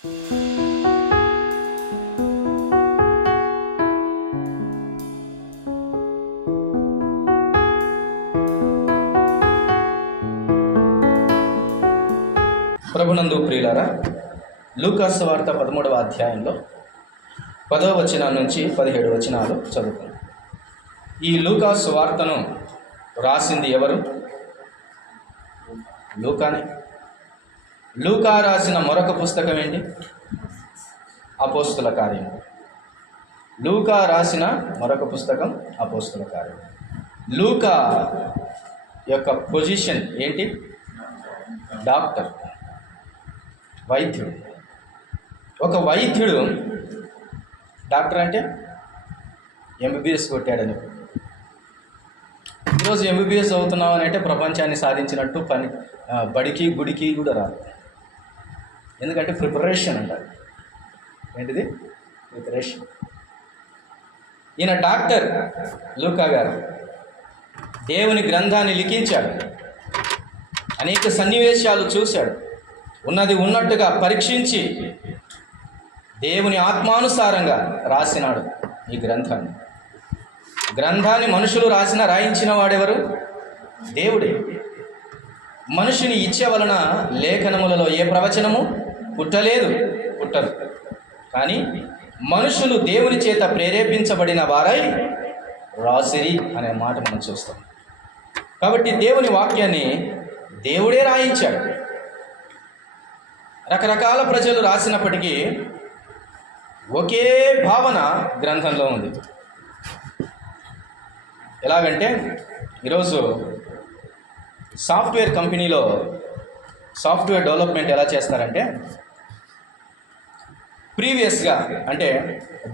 ప్రభునందు ప్రియులారా, లూకా సువార్త 13వ అధ్యాయంలో 10వ వచనం నుంచి 17 వచనాలు చదువుకుందాం. ఈ లూకా సువార్తను రాసింది ఎవరు? లూకానే. లూకా రాసిన మరొక పుస్తకం ఏంటి? అపోస్తుల కార్యం. లూకా రాసిన మరొక పుస్తకం అపోస్తుల కార్యం. లూకా యొక్క పొజిషన్ ఏంటి? డాక్టర్, వైద్యుడు. ఒక వైద్యుడు డాక్టర్ అంటే ఎంబీబీఎస్ కొట్టాడని. ఈరోజు ఎంబీబీఎస్ అవుతున్నావు అని అంటే ప్రపంచాన్ని సాధించినట్టు పని బడికి గుడికి కూడా రాదు. ఎందుకంటే ప్రిపరేషన్ అంటారు. ఏంటిది? ప్రిపరేషన్. ఈయన డాక్టర్ లూకా గారు దేవుని గ్రంథాన్ని లిఖించాడు. అనేక సన్నివేశాలు చూశాడు. ఉన్నది ఉన్నట్టుగా పరీక్షించి దేవుని ఆత్మానుసారంగా రాసినాడు ఈ గ్రంథాన్ని. గ్రంథాన్ని మనుషులు రాయించిన వాడెవరు? దేవుడే. మనుషుని ఇచ్చే వలన లేఖనములలో ఏ ప్రవచనము పుట్టదు. కానీ మనుషులు దేవుని చేత ప్రేరేపించబడిన వారై రాసిరి అనే మాట మనం చూస్తాం. కాబట్టి దేవుని వాక్యాన్ని దేవుడే రాయించాడు. రకరకాల ప్రజలు రాసినప్పటికీ ఒకే భావన గ్రంథంలో ఉంది. ఎలాగంటే ఈరోజు సాఫ్ట్వేర్ కంపెనీలో సాఫ్ట్వేర్ డెవలప్మెంట్ ఎలా చేస్తారంటే, ప్రీవియస్గా అంటే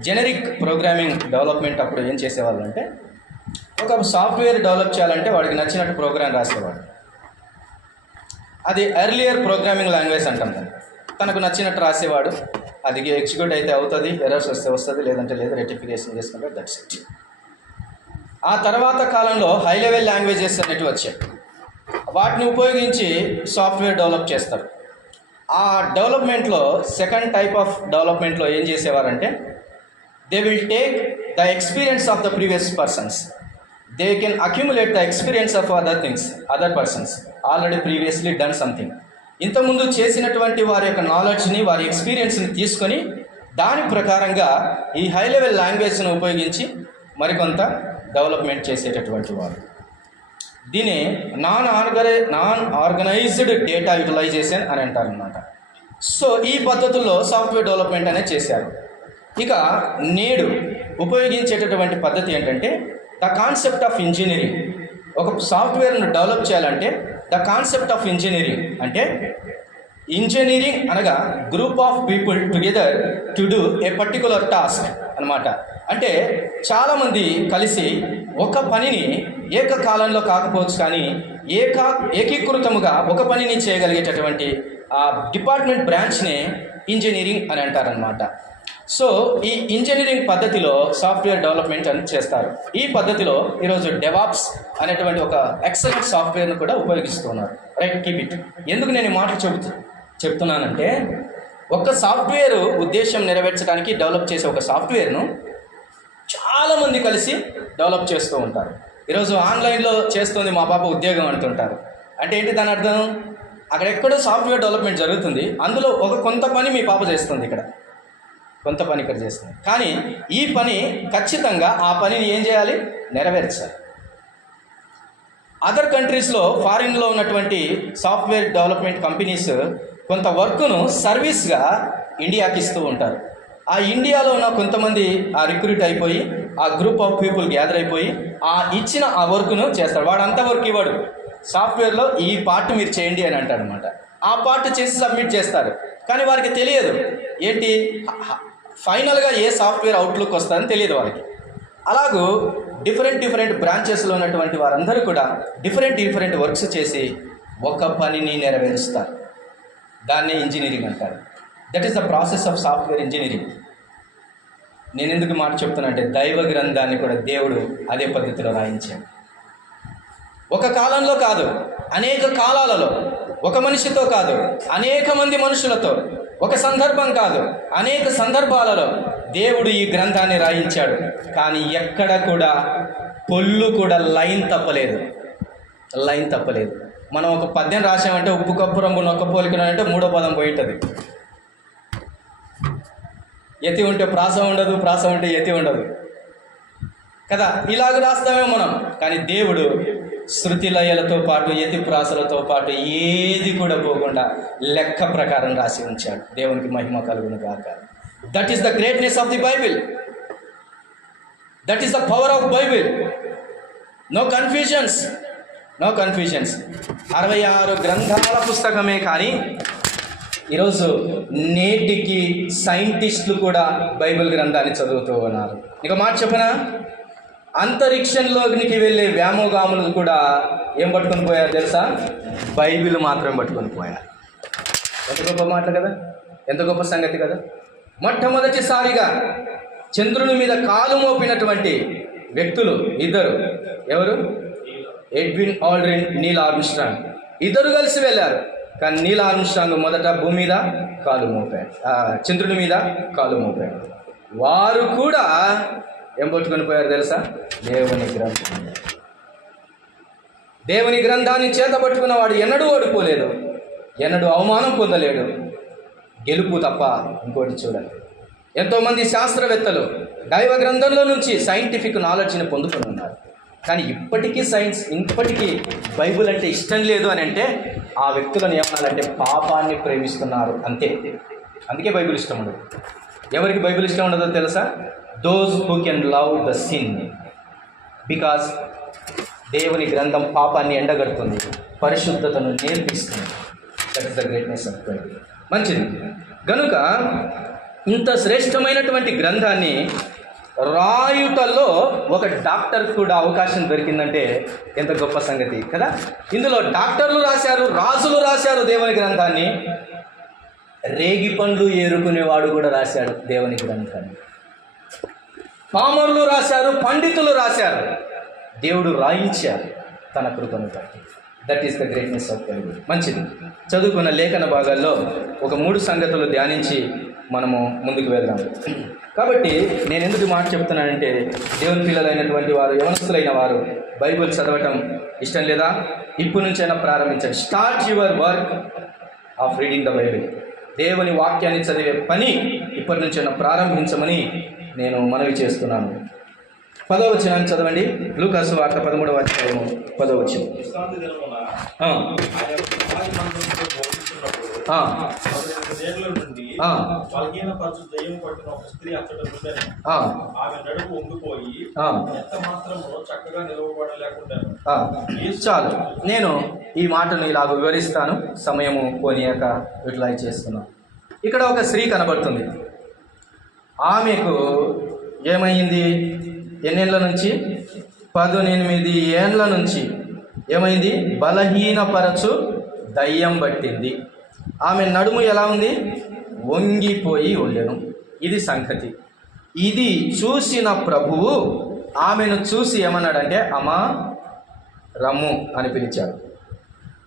జెనరిక్ ప్రోగ్రామింగ్ డెవలప్మెంట్ అప్పుడు ఏం చేసేవాళ్ళు అంటే, ఒక సాఫ్ట్వేర్ డెవలప్ చేయాలంటే వాడికి నచ్చినట్టు ప్రోగ్రామ్ రాసేవాడు. అది ఎర్లియర్ ప్రోగ్రామింగ్ లాంగ్వేజ్ అంటాం. తనకు నచ్చినట్టు రాసేవాడు. అది ఎగ్జిక్యూట్ అయితే అవుతుంది, ఎర్రర్స్ వస్తే వస్తుంది, లేదంటే లేదు, రెక్టిఫికేషన్ చేసుకుంటే దట్స్ ఇట్. ఆ తర్వాత కాలంలో హై లెవెల్ లాంగ్వేజెస్ అనేటివి వచ్చాయి. వాటిని ఉపయోగించి సాఫ్ట్వేర్ డెవలప్ చేస్తారు. ఆ డెవలప్మెంట్లో సెకండ్ టైప్ ఆఫ్ డెవలప్మెంట్లో ఏం చేసేవారంటే, they will take the experience of the previous persons. They can accumulate the experience of other persons already previously done something. ఇంతకుముందు చేసినటువంటి వారి యొక్క నాలెడ్జ్ని, వారి ఎక్స్పీరియన్స్ని తీసుకొని దాని ప్రకారంగా ఈ హై లెవెల్ లాంగ్వేజ్ను ఉపయోగించి మరికొంత డెవలప్మెంట్ చేసేటటువంటి వారు. దీన్ని నాన్ ఆర్గనైజ్డ్ డేటా యూటిలైజేషన్ అని అంటారనమాట. సో ఈ పద్ధతుల్లో సాఫ్ట్వేర్ డెవలప్మెంట్ అనేది చేశారు. ఇక నేడు ఉపయోగించేటటువంటి పద్ధతి ఏంటంటే ద కాన్సెప్ట్ ఆఫ్ ఇంజనీరింగ్. ఒక సాఫ్ట్వేర్ను డెవలప్ చేయాలంటే ద కాన్సెప్ట్ ఆఫ్ ఇంజనీరింగ్ అంటే, ఇంజనీరింగ్ అనగా group of people together to do A particular task అనమాట. అంటే చాలామంది కలిసి ఒక పనిని ఏకకాలంలో కాకపోవచ్చు కానీ ఏకీకృతముగా ఒక పనిని చేయగలిగేటటువంటి ఆ డిపార్ట్మెంట్ బ్రాంచ్నే ఇంజనీరింగ్ అని అంటారనమాట. సో ఈ ఇంజనీరింగ్ పద్ధతిలో సాఫ్ట్వేర్ డెవలప్మెంట్ అని చేస్తారు. ఈ పద్ధతిలో ఈరోజు డెవాప్స్ అనేటువంటి ఒక ఎక్సలెంట్ సాఫ్ట్వేర్ను కూడా ఉపయోగిస్తున్నారు. Right, keep it. ఎందుకు నేను ఈ మాటలు చెప్తున్నానంటే, ఒక సాఫ్ట్వేర్ ఉద్దేశం నెరవేర్చడానికి డెవలప్ చేసే ఒక సాఫ్ట్వేర్ను చాలామంది కలిసి డెవలప్ చేస్తూ ఉంటారు. ఈరోజు ఆన్లైన్లో చేస్తుంది మా పాప ఉద్యోగం అంటుంటారు. అంటే ఏంటి దాని అర్థం? అక్కడెక్కడో సాఫ్ట్వేర్ డెవలప్మెంట్ జరుగుతుంది, అందులో కొంత పని మీ పాప చేస్తుంది, కొంత పని ఇక్కడ చేస్తుంది. కానీ ఈ పని ఖచ్చితంగా ఆ పనిని ఏం చేయాలి? నెరవేర్చాలి. అదర్ కంట్రీస్లో, ఫారిన్లో ఉన్నటువంటి సాఫ్ట్వేర్ డెవలప్మెంట్ కంపెనీస్ కొంత వర్క్ను సర్వీస్గా ఇండియాకి ఇస్తూ ఉంటారు. ఆ ఇండియాలో ఉన్న కొంతమంది ఆ రిక్రూట్ అయిపోయి ఆ గ్రూప్ ఆఫ్ పీపుల్ గ్యాదర్ అయిపోయి ఆ ఇచ్చిన ఆ వర్క్ను చేస్తారు. వాడు అంత వర్క్ ఇవ్వడు. సాఫ్ట్వేర్లో ఈ పార్ట్ మీరు చేయండి అని అంటాడనమాట. ఆ పార్ట్ చేసి సబ్మిట్ చేస్తారు. కానీ వారికి తెలియదు ఏంటి ఫైనల్గా ఏ సాఫ్ట్వేర్ అవుట్లుక్ వస్తుందని తెలియదు వారికి. అలాగూ డిఫరెంట్ బ్రాంచెస్లో ఉన్నటువంటి వారందరూ కూడా డిఫరెంట్ వర్క్స్ చేసి ఒక పనిని నెరవేరుస్తారు. దాన్నే ఇంజనీరింగ్ అంటారు. That is the process of software engineering. నేను ఎందుకు మాట చెప్తున్నా అంటే, దైవ గ్రంథాన్ని కూడా దేవుడు అదే పద్ధతిలో రాయించాడు. ఒక కాలంలో కాదు, అనేక కాలాలలో, ఒక మనిషితో కాదు, అనేక మంది మనుషులతో ఒక సందర్భం కాదు, అనేక సందర్భాలలో దేవుడు ఈ గ్రంథాన్ని రాయించాడు. కానీ ఎక్కడ కూడా పొల్లు కూడా లైన్ తప్పలేదు. మనం ఒక పద్యం రాసామంటే ఉప్పు కప్పు రంగు నొక్క పోలికనంటే మూడో పదం పోయి ఉంటుంది. యతి ఉంటే ప్రాస ఉండదు, ప్రాస ఉంటే యతి ఉండదు కదా. ఇలాగ రాస్తామే మనం. కానీ దేవుడు శృతి లయలతో పాటు యతి ప్రాసలతో పాటు ఏది కూడా పోకుండా లెక్క ప్రకారం రాసి ఉంచాడు. దేవునికి మహిమ కలుగును గాక. That is the greatness of the Bible. That is the power of Bible. No confusions. 66 గ్రంథాల పుస్తకమే. కానీ ఈరోజు నేటికి సైంటిస్టులు కూడా బైబిల్ గ్రంథాన్ని చదువుతూ ఉన్నారు. ఇక మాట చెప్పనా, అంతరిక్షంలోకి వెళ్ళే వ్యామోగాములు కూడా ఏం పట్టుకొని పోయారు తెలుసా? బైబిల్ మాత్రం పట్టుకొని పోయారు. ఎంత గొప్ప మాట కదా, ఎంత గొప్ప సంగతి కదా. మొట్టమొదటిసారిగా చంద్రుని మీద కాలు మోపినటువంటి వ్యక్తులు ఇద్దరు. ఎవరు? Edwin Aldrin, Neel Armstrong. ఇద్దరు కలిసి వెళ్ళారు. కానీ నీల్ ఆర్మ్స్ట్రాంగ్ మొదట భూమి మీద కాలు మోపాడు, చంద్రుని మీద కాలు మోపాడు. వారు కూడా ఏం పట్టుకొని పోయారు తెలుసా? దేవుని గ్రంథం. దేవుని గ్రంథాన్ని చేత పట్టుకున్న వాడు ఎన్నడూ ఓడిపోలేదు, ఎన్నడూ అవమానం పొందలేడు, గెలుపు తప్ప ఇంకోటి చూడాలి. ఎంతోమంది శాస్త్రవేత్తలు దైవ గ్రంథంలో నుంచి సైంటిఫిక్ నాలెడ్జ్ని పొందుకొని ఉన్నారు. కానీ ఇప్పటికీ బైబిల్ అంటే ఇష్టం లేదు అని అంటే ఆ వ్యక్తులను ఏమన్నారంటే పాపాన్ని ప్రేమిస్తున్నారు అంతే. అందుకే బైబిల్ ఇష్టం ఉండదు. ఎవరికి బైబిల్ ఇష్టం ఉండదో తెలుసా? Those who can love the sin. Because దేవుని గ్రంథం పాపాన్ని ఎండగడుతుంది, పరిశుద్ధతను నేర్పిస్తుంది. That is the greatness of Bible. మంచిది. గనుక ఇంత శ్రేష్టమైనటువంటి గ్రంథాన్ని రాయుటలో ఒక డాక్టర్ కూడా అవకాశం దొరికిందంటే ఎంత గొప్ప సంగతి కదా. ఇందులో డాక్టర్లు రాశారు, రాజులు రాశారు దేవుని గ్రంథాన్ని, రేగి పండ్లు ఏరుకునేవాడు కూడా రాశాడు దేవుని గ్రంథాన్ని, పామరులు రాశారు, పండితులు రాశారు, దేవుడు రాయించారు తన కృపను బట్టి. That is the greatness of Bible. మంచిది. చదువుకున్న లేఖన భాగాల్లో ఒక 3 సంగతులు ధ్యానించి మనము ముందుకు వెళ్దాం. కాబట్టి నేను ఎందుకు మాట చెప్తున్నానంటే, దేవుని పిల్లలైనటువంటి వారు, యవనస్తులైన వారు బైబిల్ చదవటం ఇష్టం లేదా? ఇప్పటి నుంచైనా ప్రారంభించండి. Start your work of reading the Bible. దేవుని వాక్యాన్ని చదివే పని ఇప్పటి నుంచైనా ప్రారంభించమని నేను మనవి చేస్తున్నాను. 10వ వచనాన్ని చదవండి. లూకాసు వార్త 13వ అధ్యాయము 10వ వచనం. చాలు, నేను ఈ మాటను ఇలాగ వివరిస్తాను, సమయము పోనీయక యూటిలైజ్ చేస్తున్నాను. ఇక్కడ ఒక స్త్రీ కనబడుతుంది. ఆమెకు ఏమైంది? ఎన్నేళ్ళ నుంచి? 18 ఏండ్ల నుంచి ఏమైంది? బలహీనపరచు దయ్యం పట్టింది. ఆమె నడుము ఎలా ఉంది? వంగిపోయి ఉండెను. ఇది సంగతి. ఇది చూసిన ప్రభువు ఆమెను చూసి ఏమన్నాడంటే, అమ్మా రమ్ము అని పిలిచాడు.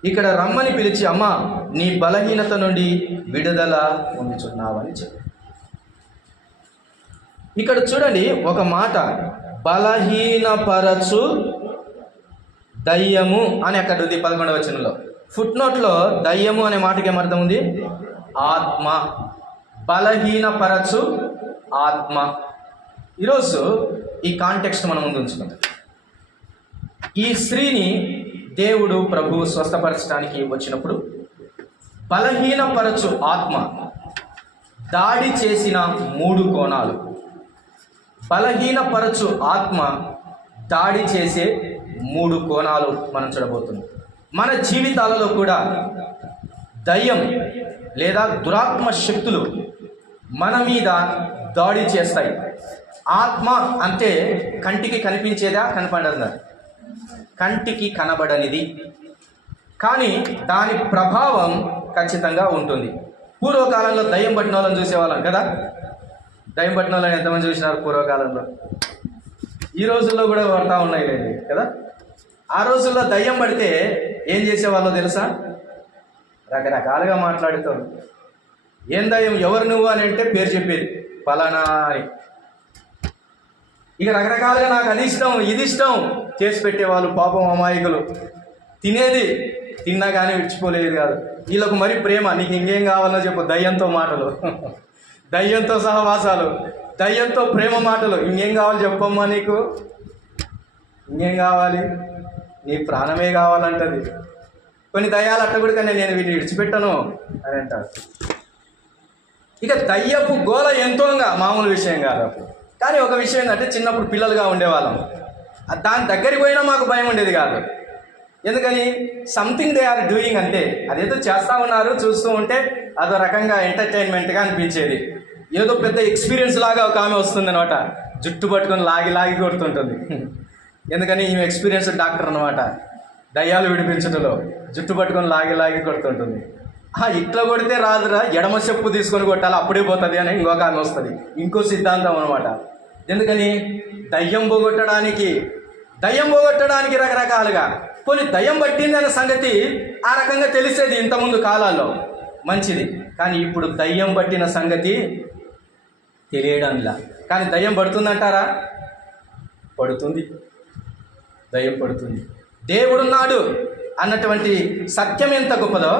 ఇక్కడ రమ్మని పిలిచి, అమ్మా నీ బలహీనత నుండి విడుదల పొందుచున్నావని చెప్పి. ఇక్కడ చూడండి ఒక మాట, బలహీనపరచు దయ్యము అని అక్కడ ఉంది 11వ వచనంలో. ఫుట్నోట్లో దయ్యము అనే మాటకి ఏమర్థం ఉంది? ఆత్మ. బలహీనపరచు ఆత్మ. ఈరోజు ఈ కాంటెక్స్ట్ మనం ముందు ఉంచుకుందాం. ఈ స్త్రీని దేవుడు ప్రభువు స్వస్థపరచడానికి వచ్చినప్పుడు బలహీనపరచు ఆత్మ దాడి చేసిన 3 కోణాలు. బలహీనపరచు ఆత్మ దాడి చేసే 3 కోణాలు మనం చూడబోతున్నాం. మన జీవితాలలో కూడా దయ్యం లేదా దురాత్మ శక్తులు మన మీద దాడి చేస్తాయి. ఆత్మ అంటే కంటికి కనిపించేదా? కనపడదా? కంటికి కనబడనిది, కానీ దాని ప్రభావం ఖచ్చితంగా ఉంటుంది. పూర్వకాలంలో దయ్యం పట్టిన వాళ్ళని చూసేవాళ్ళం కదా. దయ్యం పట్టిన వాళ్ళని ఎంతమంది చూసినారు పూర్వకాలంలో? ఈ రోజుల్లో కూడా పడతా ఉన్నాయి లేండి కదా. ఆ రోజుల్లో దయ్యం పడితే ఏం చేసేవాళ్ళో తెలుసా? రకరకాలుగా మాట్లాడుతారు. ఏం దయ్యం, ఎవరు నువ్వు అని అంటే పేరు చెప్పేది ఫలానా అని. ఇక రకరకాలుగా నాకు అది ఇష్టం ఇది ఇష్టం చేసి పెట్టేవాళ్ళు పాపం అమాయకులు. తినేది తిన్నా కానీ విడిచిపోలేదు కాదు. వీళ్ళకు మరి ప్రేమ, నీకు ఇంకేం కావాలో చెప్పు, దయ్యంతో మాటలు, దయ్యంతో సహవాసాలు, దయ్యంతో ప్రేమ మాటలు. ఇంకేం కావాలి చెప్పమ్మా, నీకు ఇంకేం కావాలి, నీ ప్రాణమే కావాలంటది. కొన్ని దయ్యాలు అట్ట కూడా కానీ నేను వీటిని విడిచిపెట్టను అని అంటారు. ఇక దయ్యపు గోల ఎంతోగా మామూలు విషయం కాదు అప్పుడు. కానీ ఒక విషయం ఏంటంటే, చిన్నప్పుడు పిల్లలుగా ఉండేవాళ్ళం, దాని దగ్గరికి పోయినా మాకు భయం ఉండేది కాదు. ఎందుకని, సంథింగ్ దే ఆర్ డూయింగ్ అంతే. అదేదో చేస్తూ ఉన్నారు, చూస్తూ ఉంటే అదో రకంగా ఎంటర్టైన్మెంట్గా అనిపించేది. ఏదో పెద్ద ఎక్స్పీరియన్స్ లాగా ఒక ఆమె వస్తుంది అనమాట, జుట్టు పట్టుకొని లాగి లాగి కొడుతుంటుంది. ఎందుకని ఈమె ఎక్స్పీరియన్స్ డాక్టర్ అనమాట, దయ్యాలు విడిపించడంలో జుట్టు పట్టుకొని లాగి లాగి కొడుతుంటుంది. ఇట్లా కొడితే రాదురా, ఎడమ చెప్పు తీసుకొని కొట్టాలి అప్పుడే పోతుంది అని ఇంకొక ఆమె వస్తుంది. ఇంకో సిద్ధాంతం అనమాట. ఎందుకని, దయ్యం పోగొట్టడానికి రకరకాలుగా. కొన్ని దయ్యం పట్టింది అనే సంగతి ఆ రకంగా తెలిసేది ఇంతకుముందు కాలాల్లో, మంచిది. కానీ ఇప్పుడు దయ్యం పట్టిన సంగతి తెలియడంలా. కానీ దయ్యం పడుతుందంటారా? పడుతుంది, దయ్యం పడుతుంది. దేవుడున్నాడు అన్నటువంటి సత్యం ఎంత గొప్పదో,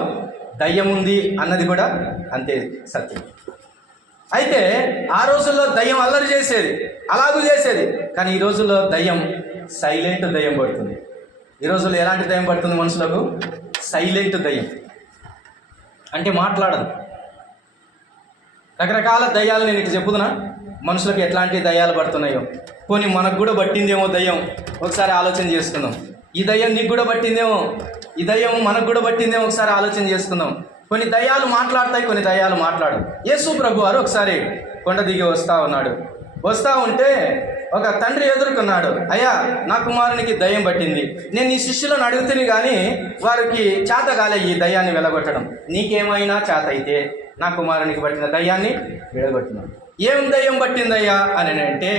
దయ్యం ఉంది అన్నది కూడా అంతే సత్యం. అయితే ఆ రోజుల్లో దయ్యం అల్లరి చేసేది, అలాగూ చేసేది. కానీ ఈ రోజుల్లో దయ్యం సైలెంట్ దయ్యం పడుతుంది. ఈ రోజుల్లో ఎలాంటి దయ్యం పడుతుంది మనుషులకు? సైలెంట్ దయ్యం, అంటే మాట్లాడదు. రకరకాల దయ్యాలు నేను ఇటు చెప్పుతున్నా, మనుషులకు ఎట్లాంటి దయ్యాలు పడుతున్నాయో. పోనీ మనకు కూడా పట్టిందేమో దయ్యం, ఒకసారి ఆలోచన చేసుకుందాం. ఈ దయ్యం నీకు కూడా పట్టిందేమో, ఈ దయ్యం మనకు కూడా పట్టిందేమో, ఒకసారి ఆలోచన చేసుకుందాం. కొన్ని దయ్యాలు మాట్లాడతాయి, కొన్ని దయ్యాలు మాట్లాడవు. యేసు ప్రభు వారు ఒకసారి కొండ దిగి వస్తూ ఉంటే ఒక తండ్రి ఎదుర్కొన్నాడు. అయ్యా, నా కుమారునికి దయ్యం పట్టింది, నేను ఈ శిష్యులను అడుగుతుంది కానీ వారికి చేత కాలే ఈ దయ్యాన్ని వెలగొట్టడం. నీకేమైనా చేత అయితే నా కుమారునికి పట్టిన దయ్యాన్ని విడగొట్టినాడు. ఏం దయ్యం పట్టిందయ్యా అని అంటే,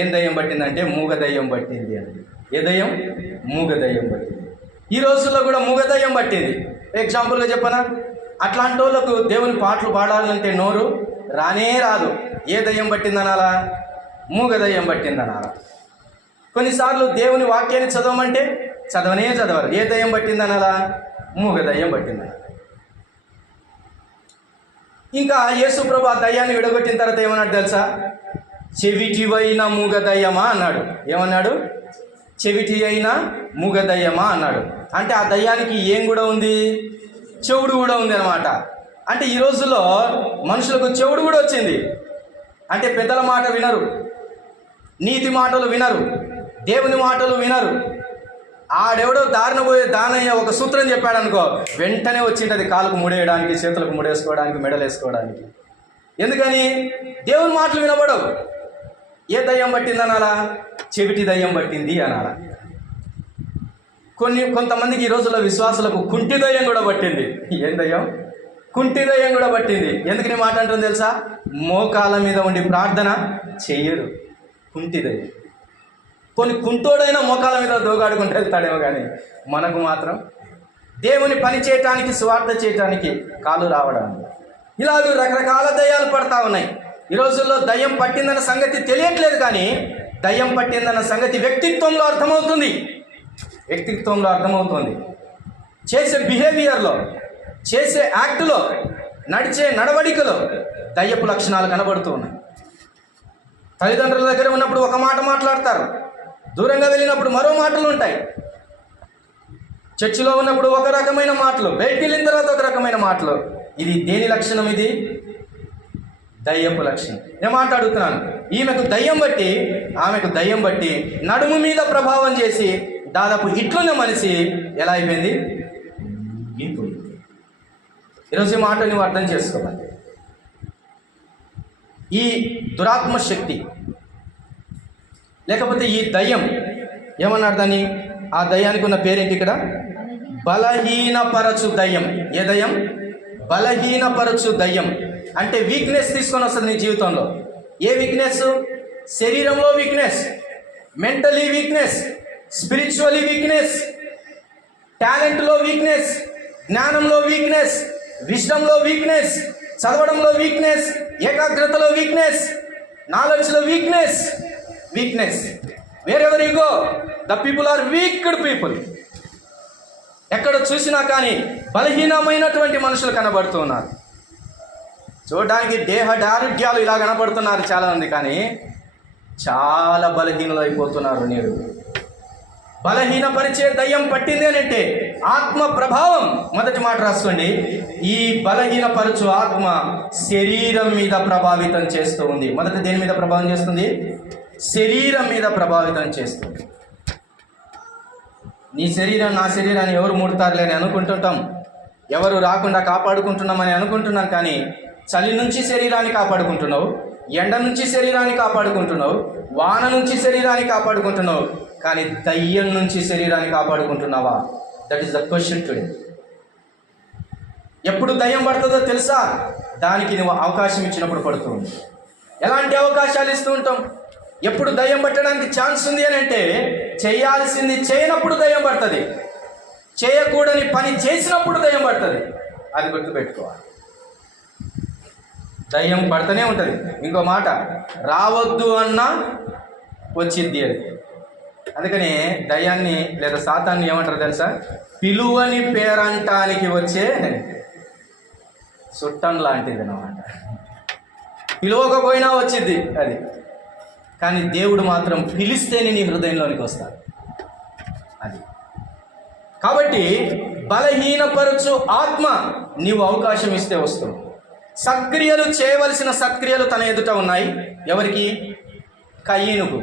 ఏం దయ్యం పట్టిందంటే మూగ దయ్యం పట్టింది అని. ఏ దయ్యం? మూగ దయ్యం పట్టింది. ఈ రోజుల్లో కూడా మూగ దయ్యం పట్టింది. ఎగ్జాంపుల్గా చెప్పనా, అట్లాంటి వాళ్ళకు దేవుని పాటలు పాడాలంటే నోరు రానే రాదు. ఏ దయ్యం పట్టిందనాలా? మూగ దయ్యం పట్టిందనాలా. కొన్నిసార్లు దేవుని వాక్యాన్ని చదవమంటే చదవరు. ఏ దయ్యం పట్టిందనాలా? మూగ దయ్యం పట్టిందనాలా. ఇంకా యేసు ప్రభు ఆ దయ్యాన్ని విడగొట్టిన తర్వాత ఏమన్నాడు తెలుసా? చెవిటివైన మూగ దయ్యమా అన్నాడు. ఏమన్నాడు? చెవిటి అయిన మూగ దయ్యమా అన్నాడు. అంటే ఆ దయ్యానికి ఏం కూడా ఉంది? చెవుడు కూడా ఉంది అనమాట. అంటే ఈ రోజుల్లో మనుషులకు చెవుడు కూడా వచ్చింది. అంటే పెద్దల మాట వినరు, నీతి మాటలు వినరు, దేవుని మాటలు వినరు. ఆడెవడో దారిన పోయే దానయ్య ఒక సూత్రం చెప్పాడు అనుకో, వెంటనే వచ్చింటది కాలుకు ముడేయడానికి, చేతులకు ముడేసుకోవడానికి, మెడలేసుకోవడానికి. ఎందుకని? దేవుని మాటలు వినబడవు. ఏ దయ్యం పట్టిందనాలా? చెవిటి దయ్యం పట్టింది అనాలా. కొంతమందికి ఈ రోజుల్లో విశ్వాసులకు కుంటి దయ్యం కూడా పట్టింది. ఏం దయ్యం? కుంటి దయ్యం కూడా పట్టింది. ఎందుకు నీ మాట అంటుంది తెలుసా? మోకాల మీద ఉండి ప్రార్థన చెయ్యరు. కుంటి దయ్యం. కొన్ని కుంటోడైనా మోకాల మీద దోగాడుకుంటూ వెళ్తాడేమో, కానీ మనకు మాత్రం దేవుని పని చేయటానికి, స్వార్థ చేయటానికి కాలు రావడం, ఇలాగ రకరకాల దయ్యాలు పడతా ఉన్నాయి. ఈ రోజుల్లో దయ్యం పట్టిందన్న సంగతి తెలియట్లేదు, కానీ దయ్యం పట్టిందన్న సంగతి వ్యక్తిత్వంలో అర్థమవుతుంది. చేసే బిహేవియర్లో, చేసే యాక్ట్లో, నడిచే నడవడికలో దయ్యపు లక్షణాలు కనబడుతూ ఉన్నాయి. తల్లిదండ్రుల దగ్గర ఉన్నప్పుడు ఒక మాట మాట్లాడతారు, దూరంగా వెళ్ళినప్పుడు మరో మాటలు ఉంటాయి. చర్చిలో ఉన్నప్పుడు ఒక రకమైన మాటలు, బయటికి వెళ్ళిన తర్వాత ఒక రకమైన మాటలు. ఇది దేని లక్షణం? ఇది దయ్యపు లక్షణం. నేను మాట అడుగుతున్నాను, ఈమెకు దయ్యం బట్టి, ఆమెకు దయ్యం బట్టి నడుము మీద ప్రభావం చేసి దాదాపు ఇట్లున్న మనిషి ఎలా అయిపోయింది? ఈరోజు ఈ మాట నువ్వు అర్థం చేసుకోవాలి. ఈ దురాత్మ శక్తి లేకపోతే ఈ దయ్యం ఏమన్నాడు దాన్ని? ఆ దయ్యానికి ఉన్న పేరేంటి ఇక్కడ? బలహీనపరచు దయ్యం. ఏ దయ్యం? బలహీనపరచు దయ్యం. అంటే వీక్నెస్ తీసుకొని వస్తుంది నీ జీవితంలో. ఏ వీక్నెస్? శరీరంలో weakness, mentally weakness, spiritually weakness, టాలెంట్లో వీక్నెస్, జ్ఞానంలో వీక్నెస్, విజ్డమ్లో వీక్నెస్, చదవడంలో వీక్నెస్, ఏకాగ్రతలో వీక్నెస్, నాలెడ్జ్లో weakness. Wherever you go the people are wicked people. ఎక్కడ చూసినా కానీ బలహీనమైనటువంటి మనుషులు కనబడుతూ ఉన్నారు. చూడడానికి దేహ దారుఢ్యాలు ఇలా కనబడుతున్నారు చాలామంది, కానీ చాలా బలహీనులు అయిపోతున్నారు. నేడు బలహీనపరిచే దయ్యం పట్టింది అని అంటే ఆత్మ ప్రభావం. మొదటి మాట రాసుకోండి. ఈ బలహీనపరచు ఆత్మ శరీరం మీద ప్రభావితం చేస్తూ ఉంది. మొదట దేని మీద ప్రభావం చేస్తుంది? శరీరం మీద ప్రభావితం చేస్తుంది. నీ శరీరం నా శరీరాన్ని ఎవరు ముడతారులే అని అనుకుంటుంటాం, ఎవరు రాకుండా కాపాడుకుంటున్నామని అనుకుంటున్నాం. కానీ చలి నుంచి శరీరాన్ని కాపాడుకుంటున్నావు, ఎండ నుంచి శరీరాన్ని కాపాడుకుంటున్నావు, వాన నుంచి శరీరాన్ని కాపాడుకుంటున్నావు, కానీ దయ్యం నుంచి శరీరాన్ని కాపాడుకుంటున్నావా? That is the question today. ఎప్పుడు దయ్యం పడుతుందో తెలుసా? దానికి నువ్వు అవకాశం ఇచ్చినప్పుడు పడుతుంది. ఎలాంటి అవకాశాలు ఇస్తూ ఉంటాం? ఎప్పుడు దయ్యం పట్టడానికి ఛాన్స్ ఉంది అని అంటే చేయాల్సింది చేయనప్పుడు దయ్యం పడుతుంది, చేయకూడని పని చేసినప్పుడు దయ్యం పడుతుంది. అది గుర్తుపెట్టుకోవాలి. దయ్యం పడుతూనే ఉంటుంది. ఇంకో మాట, రావద్దు అన్నా వచ్చిద్ది అది. అందుకని దయ్యాన్ని లేదా సాతాన్ని ఏమంటారు తెలుసా? పిలువని పేరంటానికి వచ్చే చుట్టం లాంటిది అన్నమాట. పిలువకపోయినా వచ్చిద్ది అది, కానీ దేవుడు మాత్రం పిలిస్తేనే నీ హృదయంలోనికి వస్తాడు. అది కాబట్టి బలహీనపరచు ఆత్మ నీవు అవకాశం ఇస్తే వస్తుంది. సత్క్రియలు చేయవలసిన సత్క్రియలు తన ఎదుట ఉన్నాయి. ఎవరికి? కయీనుకు.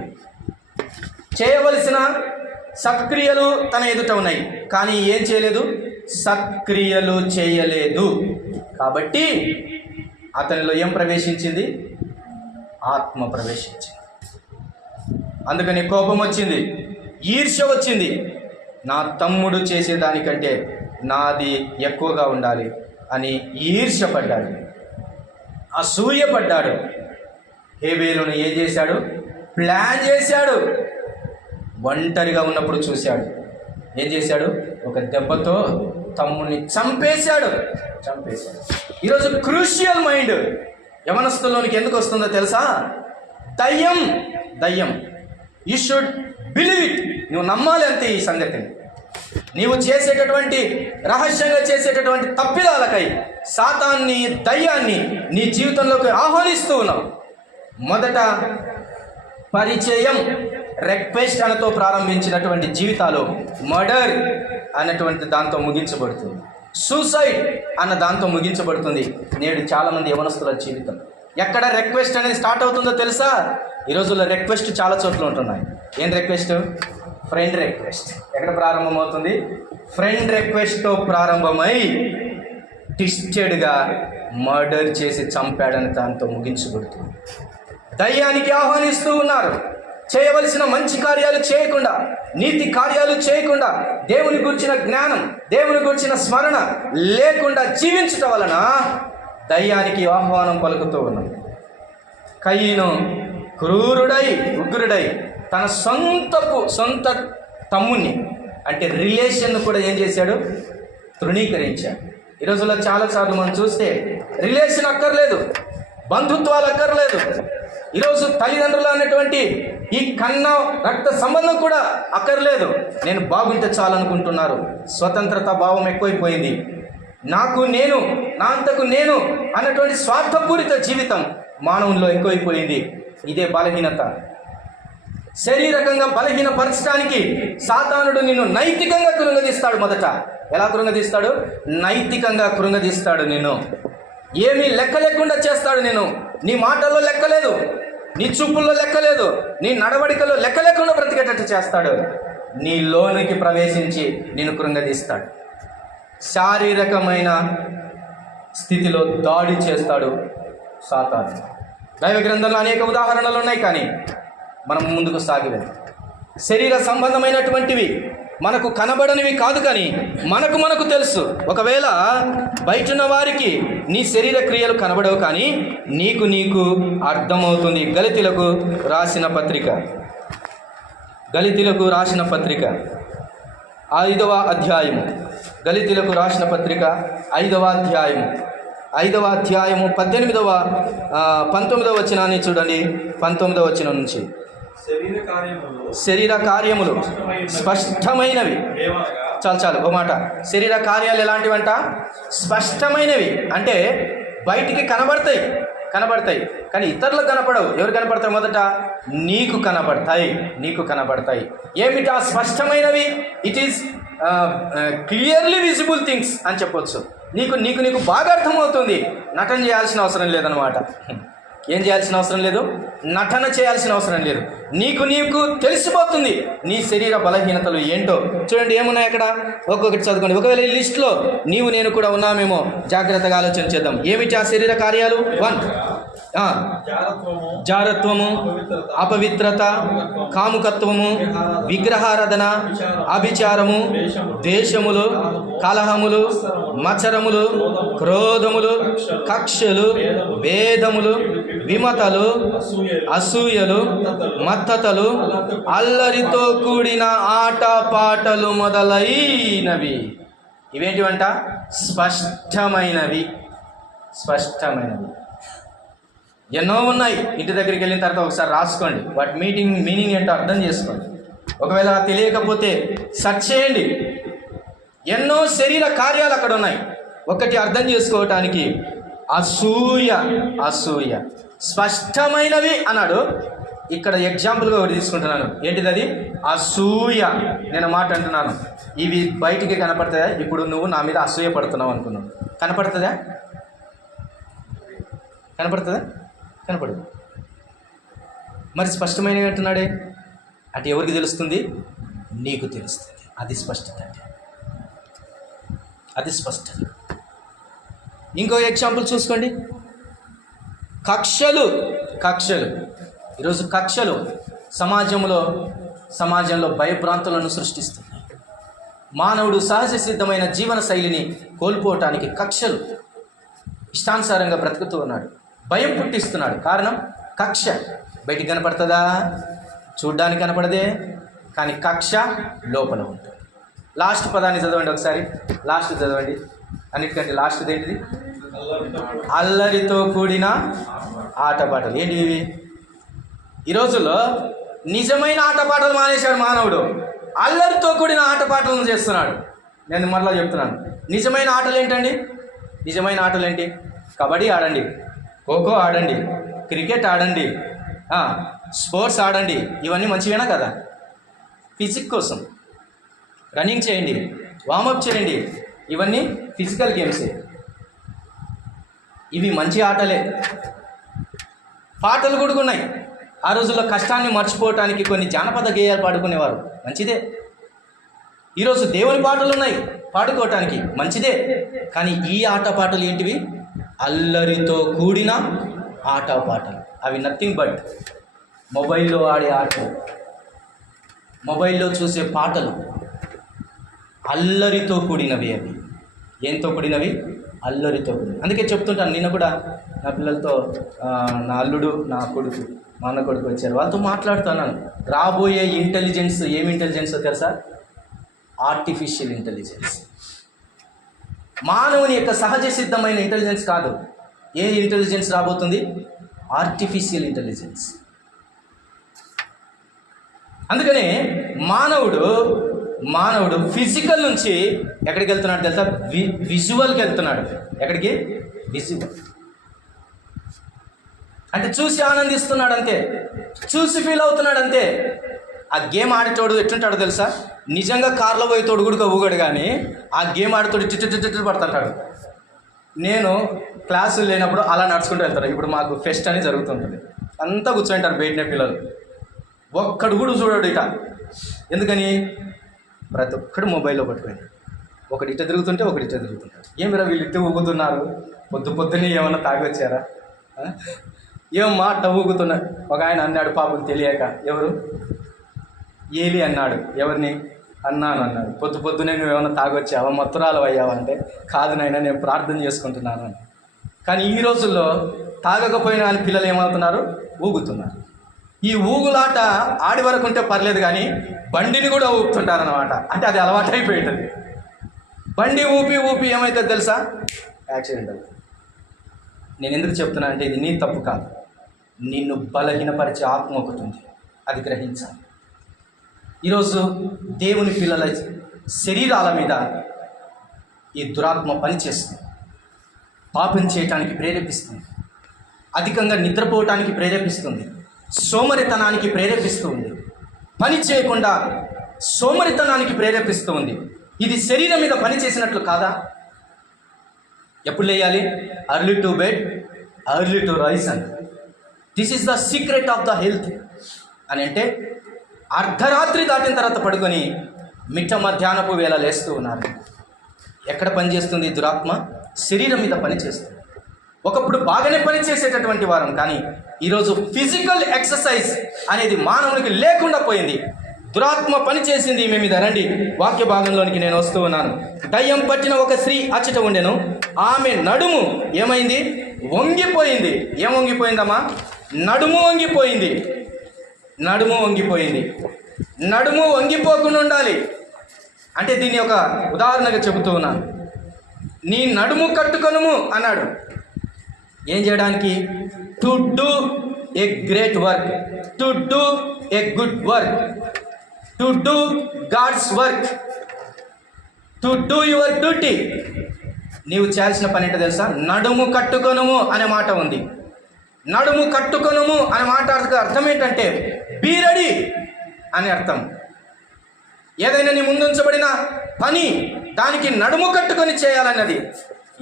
చేయవలసిన సత్క్రియలు తన ఎదుట ఉన్నాయి, కానీ ఏం చేయలేదు? సత్క్రియలు చేయలేదు. కాబట్టి అతనిలో ఏం ప్రవేశించింది? ఆత్మ ప్రవేశించింది. అందుకని కోపం వచ్చింది, ఈర్ష్య వచ్చింది. నా తమ్ముడు చేసేదానికంటే నాది ఎక్కువగా ఉండాలి అని ఈర్ష్యపడ్డాడు, అసూయపడ్డాడు. హేబేలును ఏం చేశాడు? ప్లాన్ చేశాడు. ఒంటరిగా ఉన్నప్పుడు చూశాడు. ఏం చేశాడు? ఒక దెబ్బతో తమ్ముడిని చంపేశాడు. ఈరోజు క్రూషియల్ మైండ్ యవనస్తుల్లోనికి ఎందుకు వస్తుందో తెలుసా? దయ్యం. You should believe it. నువ్వు నమ్మాలి అంతే ఈ సంగతిని. నీవు చేసేటటువంటి రహస్యంగా చేసేటటువంటి తప్పిదాలకై సాతాన్ని, దయ్యాన్ని నీ జీవితంలోకి ఆహ్వానిస్తూ ఉన్నావు. మొదట పరిచయం, రిక్వెస్ట్ అనతో ప్రారంభించినటువంటి జీవితాలు మర్డర్ అన్నటువంటి దాంతో ముగించబడుతుంది, సూసైడ్ అన్న దాంతో ముగించబడుతుంది. నేడు చాలామంది యవనస్తుల జీవితం ఎక్కడ రిక్వెస్ట్ అనేది స్టార్ట్ అవుతుందో తెలుసా? ఈ రోజుల్లో రిక్వెస్ట్ చాలా చోట్ల ఉంటున్నాయి. ఏం రిక్వెస్ట్? Friend request. ఎక్కడ ప్రారంభమవుతుంది? ఫ్రెండ్ రిక్వెస్ట్తో ప్రారంభమై ట్విస్టెడ్గా మర్డర్ చేసి చంపాడని దాంతో ముగించబడుతుంది. దయ్యానికి ఆహ్వానిస్తూ ఉన్నారు. చేయవలసిన మంచి కార్యాలు చేయకుండా, నీతి కార్యాలు చేయకుండా, దేవుని గురించిన జ్ఞానం, దేవుని గురించిన స్మరణ లేకుండా జీవించటం వలన దయ్యానికి ఆహ్వానం పలుకుతూ ఉన్నాం. కయీను క్రూరుడై, ఉగ్రుడై తన సొంత తమ్ముని అంటే రిలేషన్ కూడా ఏం చేశాడు? తృణీకరించాడు. ఈ రోజుల్లో చాలాసార్లు మనం చూస్తే రిలేషన్ అక్కర్లేదు, బంధుత్వాలు అక్కర్లేదు. ఈరోజు తల్లిదండ్రులు అనేటువంటి ఈ కన్న రక్త సంబంధం కూడా అక్కర్లేదు. నేను బాగుంటే చాలనుకుంటున్నారు. స్వతంత్రత భావం ఎక్కువైపోయింది. నాకు నేను, నా అంతకు నేను అన్నటువంటి స్వార్థపూరిత జీవితం మానవుల్లో ఎక్కువైపోయింది. ఇదే బలహీనత. శారీరకంగా బలహీనపరచడానికి సాతానుడు నిన్ను నైతికంగా కృంగదీస్తాడు. మొదట ఎలా కృంగదీస్తాడు? నైతికంగా కృంగదీస్తాడు. నిన్ను ఏమీ లెక్క లేకుండా చేస్తాడు. నేను నీ మాటల్లో లెక్కలేదు, నీ చూపుల్లో లెక్కలేదు, నీ నడవడికలో లెక్క లేకుండా బ్రతికేటట్టు చేస్తాడు. నీ లోనికి ప్రవేశించి నిన్ను కృంగదీస్తాడు. శారీరకమైన స్థితిలో దాడి చేస్తాడు సాతాను. దైవ గ్రంథంలో అనేక ఉదాహరణలు ఉన్నాయి, కానీ మనం ముందుకు సాగలేదు. శరీర సంబంధమైనటువంటివి మనకు కనబడనివి కాదు, కానీ మనకు తెలుసు. ఒకవేళ బయటున్న వారికి నీ శరీర క్రియలు కనబడవు, కానీ నీకు అర్థమవుతుంది. గలితీలకు రాసిన పత్రిక 5వ అధ్యాయము. గలితీలకు రాసిన పత్రిక 5వ అధ్యాయము 5వ అధ్యాయము 19వ వచనాన్ని చూడండి. 19వ వచనం నుంచి, శరీర కార్యములు స్పష్టమైనవి. చాలు ఒక మాట. శరీర కార్యాలు ఎలాంటివంట? స్పష్టమైనవి. అంటే బయటికి కనబడతాయి కానీ ఇతరులకు కనపడవు. ఎవరు కనపడతారు? మొదట నీకు కనబడతాయి. ఏమిటా స్పష్టమైనవి? It is clearly visible things అని చెప్పొచ్చు. నీకు బాగా అర్థమవుతుంది. నటన చేయాల్సిన అవసరం లేదనమాట. ఏం చేయాల్సిన అవసరం లేదు? నటన చేయాల్సిన అవసరం లేదు. నీకు తెలిసిపోతుంది నీ శరీర బలహీనతలు ఏంటో. చూడండి ఏమున్నాయి అక్కడ, ఒక్కొక్కటి చదువుకోండి. ఒకవేళ ఈ లిస్టులో నీవు నేను కూడా ఉన్నామేమో, జాగ్రత్తగా ఆలోచన చేద్దాం. ఏమిటి ఆ శరీర కార్యాలు? 1 జారత్వము, అపవిత్రత, కాముకత్వము, విగ్రహారాధన, అభిచారము, ద్వేషములు, కలహములు, మత్సరములు, క్రోధములు, కక్షలు, భేదములు, విమతలు, అసూయలు, మత్తతలు, అల్లరితో కూడిన ఆటపాటలు మొదలైనవి. ఇవేంటివంట? స్పష్టమైనవి. ఎన్నో ఉన్నాయి. ఇంటి దగ్గరికి వెళ్ళిన తర్వాత ఒకసారి రాసుకోండి. వాటి మీనింగ్ ఏంటో అర్థం చేసుకోండి. ఒకవేళ తెలియకపోతే సెర్చ్ చేయండి. ఎన్నో శరీర కార్యాలు అక్కడ ఉన్నాయి. ఒకటి అర్థం చేసుకోవటానికి, అసూయ స్పష్టమైనవి అన్నాడు. ఇక్కడ ఎగ్జాంపుల్గా ఒకటి తీసుకుంటున్నాను. ఏంటిది అది? అసూయ. నేను మాట అంటున్నాను, ఇవి బయటికి కనపడతాయా? ఇప్పుడు నువ్వు నా మీద అసూయ పడుతున్నావు అనుకున్నావు, కనపడుతుందా? కనపడదు. మరి స్పష్టమైనవి అంటున్నాడే, అటు ఎవరికి తెలుస్తుంది? నీకు తెలుస్తుంది. అది స్పష్టత. ఇంకో ఎగ్జాంపుల్ చూసుకోండి. కక్షలు. ఈరోజు కక్షలు సమాజంలో భయభ్రాంతులను సృష్టిస్తున్నాయి. మానవుడు సహజ సిద్ధమైన జీవన శైలిని కోల్పోవటానికి కక్షలు. ఇష్టానుసారంగా బ్రతుకుతూ ఉన్నాడు, భయం పుట్టిస్తున్నాడు. కారణం కక్ష. బయటికి కనపడుతుందా? చూడ్డానికి కనపడదే, కానీ కక్ష లోపల ఉంటుంది. లాస్ట్ పదాన్ని చదవండి ఒకసారి. లాస్ట్ చదవండి. అన్నిటికంటే లాస్ట్ ఏంటిది? అల్లరితో కూడిన ఆటపాటలు. ఏంటి ఇవి? ఈ రోజుల్లో నిజమైన ఆటపాటలు మానేశాడు మానవుడు. అల్లరితో కూడిన ఆటపాటలను చేస్తున్నాడు. నేను మరలా చెప్తున్నాను, నిజమైన ఆటలు ఏంటండి? నిజమైన ఆటలు ఏంటి? కబడ్డీ ఆడండి, ఖోఖో ఆడండి, క్రికెట్ ఆడండి, స్పోర్ట్స్ ఆడండి. ఇవన్నీ మంచివేనా కదా? ఫిజిక్ కోసం రన్నింగ్ చేయండి, వార్మప్ చేయండి. ఇవన్నీ ఫిజికల్ గేమ్సే. ఇవి మంచి ఆటలే. పాటలు కూడా ఉన్నాయి. ఆ రోజుల్లో కష్టాన్ని మర్చిపోవటానికి కొన్ని జానపద గేయాలు పాడుకునేవారు, మంచిదే. ఈరోజు దేవుని పాటలు ఉన్నాయి పాడుకోవటానికి, మంచిదే. కానీ ఈ ఆటపాటలు ఏంటివి? అల్లరితో కూడిన ఆటపాటలు. అవి నథింగ్ బట్ మొబైల్లో ఆడే ఆటలు, మొబైల్లో చూసే పాటలు, అల్లరితో కూడినవి. అవి ఏంతో కూడినవి? అల్లరితో కూడినవి. అందుకే చెప్తుంటాను. నిన్న కూడా నా పిల్లలతో, నా అల్లుడు, నా కొడుకు, మా అన్న కొడుకు వచ్చారు. వాళ్ళతో మాట్లాడుతున్నాను. రాబోయే ఇంటెలిజెన్స్ ఏమి ఇంటెలిజెన్సో తెలుసా? Artificial intelligence. మానవుని యొక్క సహజ సిద్ధమైన ఇంటెలిజెన్స్ కాదు. ఏ ఇంటెలిజెన్స్ రాబోతుంది? Artificial intelligence. అందుకనే మానవుడు ఫిజికల్ నుంచి ఎక్కడికి వెళ్తున్నాడు తెలుసా? విజువల్కి వెళ్తున్నాడు. ఎక్కడికి? విజువల్ అంటే చూసి ఆనందిస్తున్నాడు అంతే, చూసి ఫీల్ అవుతున్నాడు అంతే. ఆ గేమ్ ఆడేటోడు ఎట్టుంటాడో తెలుసా? నిజంగా కార్లో పోయి తోడు కూడా ఊగడు, కానీ ఆ గేమ్ ఆడేటోడు చిట్టు పడుతుంటాడు. నేను క్లాసులు లేనప్పుడు అలా నడుచుకుంటూ వెళ్తాను. ఇప్పుడు మాకు ఫెస్ట్ అని జరుగుతుంటుంది, అంతా కూర్చోంటారు బయటనే పిల్లలు. ఒక్కడు కూడా చూడడు ఇట. ఎందుకని? ప్రతి ఒక్కడు మొబైల్లో పట్టుకోండి. ఒకటి ఇట్ట తిరుగుతుంటే ఒకటి ఇట్ట తిరుగుతుంటాడు. ఏమిరా వీళ్ళు ఇట్ట ఊగుతున్నారు? పొద్దున్నే ఏమన్నా తాగొచ్చారా? ఏం మాట ఊగుతున్నారు. ఒక ఆయన అన్నాడు, పాపం తెలియక. ఎవరు? ఏలి అన్నాడు. ఎవరిని? అన్నాను అన్నాడు. పొద్దున్నే నువ్వు ఏమన్నా తాగొచ్చావా, మత్తురాలు అయ్యావా అంటే, కాదు నాయన నేను ప్రార్థన చేసుకుంటున్నాను అని. కానీ ఈ రోజుల్లో తాగకపోయినా అని పిల్లలు ఏమవుతున్నారు? ఊగుతున్నారు. ఈ ఊగులాట ఆడి వరకు ఉంటే పర్లేదు, కానీ బండిని కూడా ఊపుతుంటారనమాట. అంటే అది అలవాటు అయిపోయింటుంది. బండి ఊపి ఏమైతే తెలుసా? యాక్సిడెంట్ అవుతుంది. నేను ఎందుకు చెప్తున్నా అంటే ఇది నీ తప్పు కాదు, నిన్ను బలహీనపరిచే ఆత్మ ఒకటి ఉంది, అది గ్రహించాలి. ఈరోజు దేవుని పిల్లల శరీరాల మీద ఈ దురాత్మ పనిచేస్తుంది. పాపం చేయటానికి ప్రేరేపిస్తుంది, అధికంగా నిద్రపోవటానికి ప్రేరేపిస్తుంది, సోమరితనానికి ప్రేరేపిస్తుంది, పని చేయకుండా సోమరితనానికి ప్రేరేపిస్తూ ఉంది. ఇది శరీరం మీద పని చేసినట్లు కాదా? ఎప్పుడు లేయాలి? Early to bed, early to rise అని. This is the secret of the health అని. అంటే అర్ధరాత్రి దాటిన తర్వాత పడుకొని మిట్ట మధ్యాహ్నపు వేళ లేస్తూ ఉన్నారు. ఎక్కడ పనిచేస్తుంది దురాత్మ? శరీరం మీద పనిచేస్తుంది. ఒకప్పుడు బాగానే పనిచేసేటటువంటి వారం, కానీ ఈరోజు ఫిజికల్ ఎక్సర్సైజ్ అనేది మానవునికి లేకుండా పోయింది. దురాత్మ పనిచేసింది ఈమె మీద. రండి వాక్య భాగంలోనికి నేను వస్తూ ఉన్నాను. దయ్యం పట్టిన ఒక స్త్రీ అచ్చట ఉండెను. ఆమె నడుము ఏమైంది? వంగిపోయింది. ఏం వంగిపోయిందమ్మా? నడుము వంగిపోయింది. నడుము వంగిపోయింది. నడుము వంగిపోకుండా ఉండాలి అంటే దీన్ని ఒక ఉదాహరణగా చెబుతూ ఉన్నాను. నీ నడుము కట్టుకొనుము అన్నాడు. ఏం చేయడానికి? To do a great work, to do a good work, to do God's work, to do your duty. నీవు చేయాల్సిన పని ఏంటో తెలుసా? నడుము కట్టుకొనుము అనే మాట ఉంది. నడుము కట్టుకొనుము అనే మాట అర్థం ఏంటంటే బీ రెడీ అని అర్థం. ఏదైనా నీ ముందుంచబడిన పని దానికి నడుము కట్టుకొని చేయాలన్నది.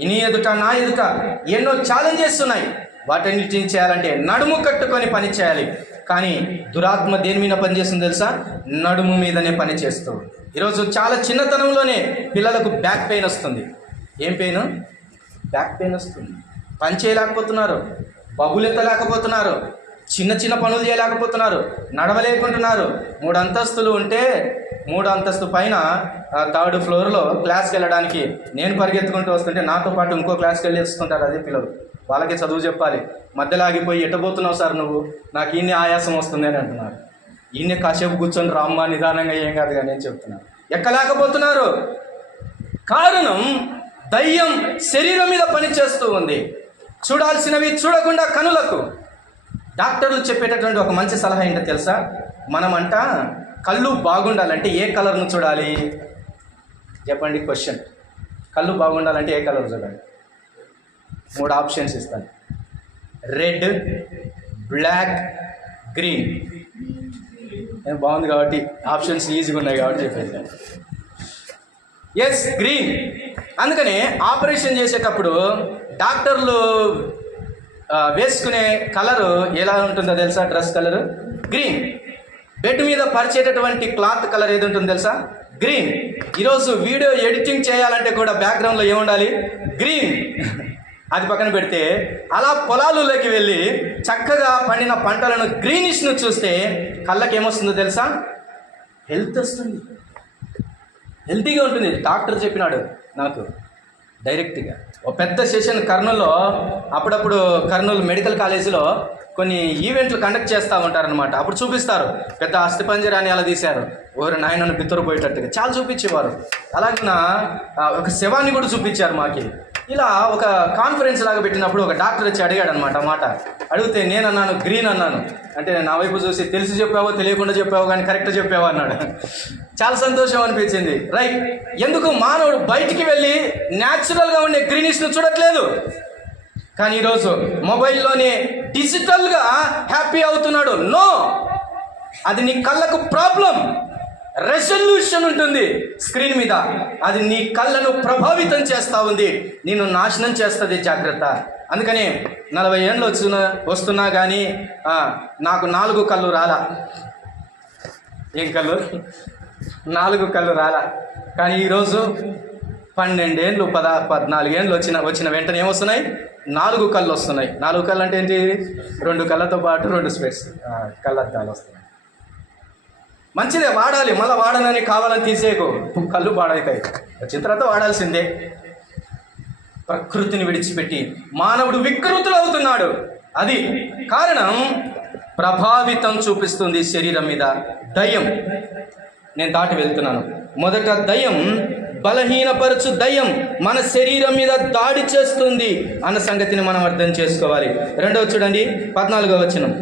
నీ ఎదుట నా ఎదుట ఎన్నో ఛాలెంజెస్ ఉన్నాయి. వాటన్నిటిని చేయాలంటే నడుము కట్టుకొని పని చేయాలి. కానీ దురాత్మ దేని మీద పనిచేస్తుంది తెలుసా? నడుము మీదనే పని చేస్తూ. ఈరోజు చాలా చిన్నతనంలోనే పిల్లలకు బ్యాక్ పెయిన్ వస్తుంది. ఏం పెయిన్? బ్యాక్ పెయిన్ వస్తుంది. పని చేయలేకపోతున్నారు, బబులు ఎత్తలేకపోతున్నారు, చిన్న చిన్న పనులు చేయలేకపోతున్నారు, నడవలేకుంటున్నారు. 3 అంతస్తులు ఉంటే 3 అంతస్తు పైన 3rd ఫ్లోర్లో క్లాస్కి వెళ్ళడానికి నేను పరిగెత్తుకుంటూ వస్తుంటే నాతో పాటు ఇంకో క్లాస్కి వెళ్ళి వస్తుంటారు అదే పిల్లలు. వాళ్ళకి చదువు చెప్పాలి. మధ్యలో ఆగిపోయి ఎట్టబోతున్నావు సార్ నువ్వు, నాకు ఈయనే ఆయాసం వస్తుంది అని అంటున్నారు. ఈయనే కాసేపు కూర్చొని రామ్మా నిదానంగా, ఏం కాదు కానీ నేను చెప్తున్నాను. ఎక్కలేకపోతున్నారు. కారణం దయ్యం శరీరం మీద పని చేస్తూ ఉంది. చూడాల్సినవి చూడకుండా కనులకు. డాక్టర్లు చెప్పేటటువంటి ఒక మంచి సలహా ఏంటో తెలుసా? మనమంట కళ్ళు బాగుండాలంటే ఏ కలర్ను చూడాలి చెప్పండి? క్వశ్చన్. కళ్ళు బాగుండాలంటే ఏ కలర్ చూడాలి? 3 ఆప్షన్స్ ఇస్తాను. Red, black, green. బాగుంది కాబట్టి ఆప్షన్స్ ఈజీగా ఉన్నాయి కాబట్టి చెప్పేసాను. Yes, green. అందుకనే ఆపరేషన్ చేసేటప్పుడు డాక్టర్లు వేసుకునే కలరు ఎలా ఉంటుందో తెలుసా? Dress colour green. బెడ్ మీద పరిచేటటువంటి క్లాత్ కలర్ ఏది ఉంటుందో తెలుసా? గ్రీన్. ఈరోజు వీడియో ఎడిటింగ్ చేయాలంటే కూడా బ్యాక్గ్రౌండ్లో ఏముండాలి? గ్రీన్. అది పక్కన పెడితే అలా పొలాలలోకి వెళ్ళి చక్కగా పండిన పంటలను గ్రీనిష్ను చూస్తే కళ్ళకి ఏమొస్తుందో తెలుసా? హెల్త్ వస్తుంది, హెల్తీగా ఉంటుంది. డాక్టర్ చెప్పినాడు నాకు డైరెక్ట్గా. ఒక పెద్ద సెషన్ కర్నూలులో, అప్పుడప్పుడు కర్నూలు మెడికల్ కాలేజీలో కొన్ని ఈవెంట్లు కండక్ట్ చేస్తూ ఉంటారనమాట. అప్పుడు చూపిస్తారు. పెద్ద అస్థిపంజరాన్ని అలా తీశారు, ఓరు నాయనను బిత్తరపోయేటట్టుగా చాలా చూపించేవారు. అలాగే ఒక శవాన్ని కూడా చూపించారు మాకి. ఇలా ఒక కాన్ఫరెన్స్ లాగా పెట్టినప్పుడు ఒక డాక్టర్ వచ్చి అడిగాడు అనమాట. మాట అడిగితే నేను అన్నాను గ్రీన్ అన్నాను. అంటే నా వైపు చూసి తెలిసి చెప్పావో తెలియకుండా చెప్పావో కానీ కరెక్ట్ చెప్పావో అన్నాడు. చాలా సంతోషం అనిపించింది. రైట్. ఎందుకు మానవుడు బయటికి వెళ్ళి న్యాచురల్గా ఉండే గ్రీనిష్ను చూడట్లేదు, కానీ ఈరోజు మొబైల్లోనే డిజిటల్గా హ్యాపీ అవుతున్నాడు. నో, అది నీ కళ్ళకు ప్రాబ్లం. రెజల్యూషన్ ఉంటుంది స్క్రీన్ మీద, అది నీ కళ్ళను ప్రభావితం చేస్తూ ఉంది, నిన్ను నాశనం చేస్తుంది. జాగ్రత్త. అందుకని 40 ఏళ్ళు వస్తున్నా కానీ నాకు 4 కళ్ళు రాలా. ఏం కళ్ళు? 4 కళ్ళు రాలా. కానీ ఈరోజు 12 ఏళ్ళు 14 ఏళ్ళు వచ్చిన వెంటనే ఏమొస్తున్నాయి? 4 కళ్ళు వస్తున్నాయి. 4 కళ్ళు అంటే ఏంటి? 2 కళ్ళతో పాటు 2 స్పెట్స్, కళ్ళద్దాలు వస్తున్నాయి. మంచిదే, వాడాలి. మళ్ళీ వాడాలని కావాలని తీసేకు, కళ్ళు పాడవుతాయి. వచ్చిన తర్వాత వాడాల్సిందే. ప్రకృతిని విడిచిపెట్టి మానవుడు వికృతులు అవుతున్నాడు. అది కారణం. ప్రభావితం చూపిస్తుంది శరీరం మీద దయ్యం. నేను దాటి వెళ్తున్నాను. మొదట దయ్యం బలహీనపరచు దయ్యం మన శరీరం మీద దాడి చేస్తుంది అన్న సంగతిని మనం అర్థం చేసుకోవాలి. రెండవ చూడండి, 14వ వచనం.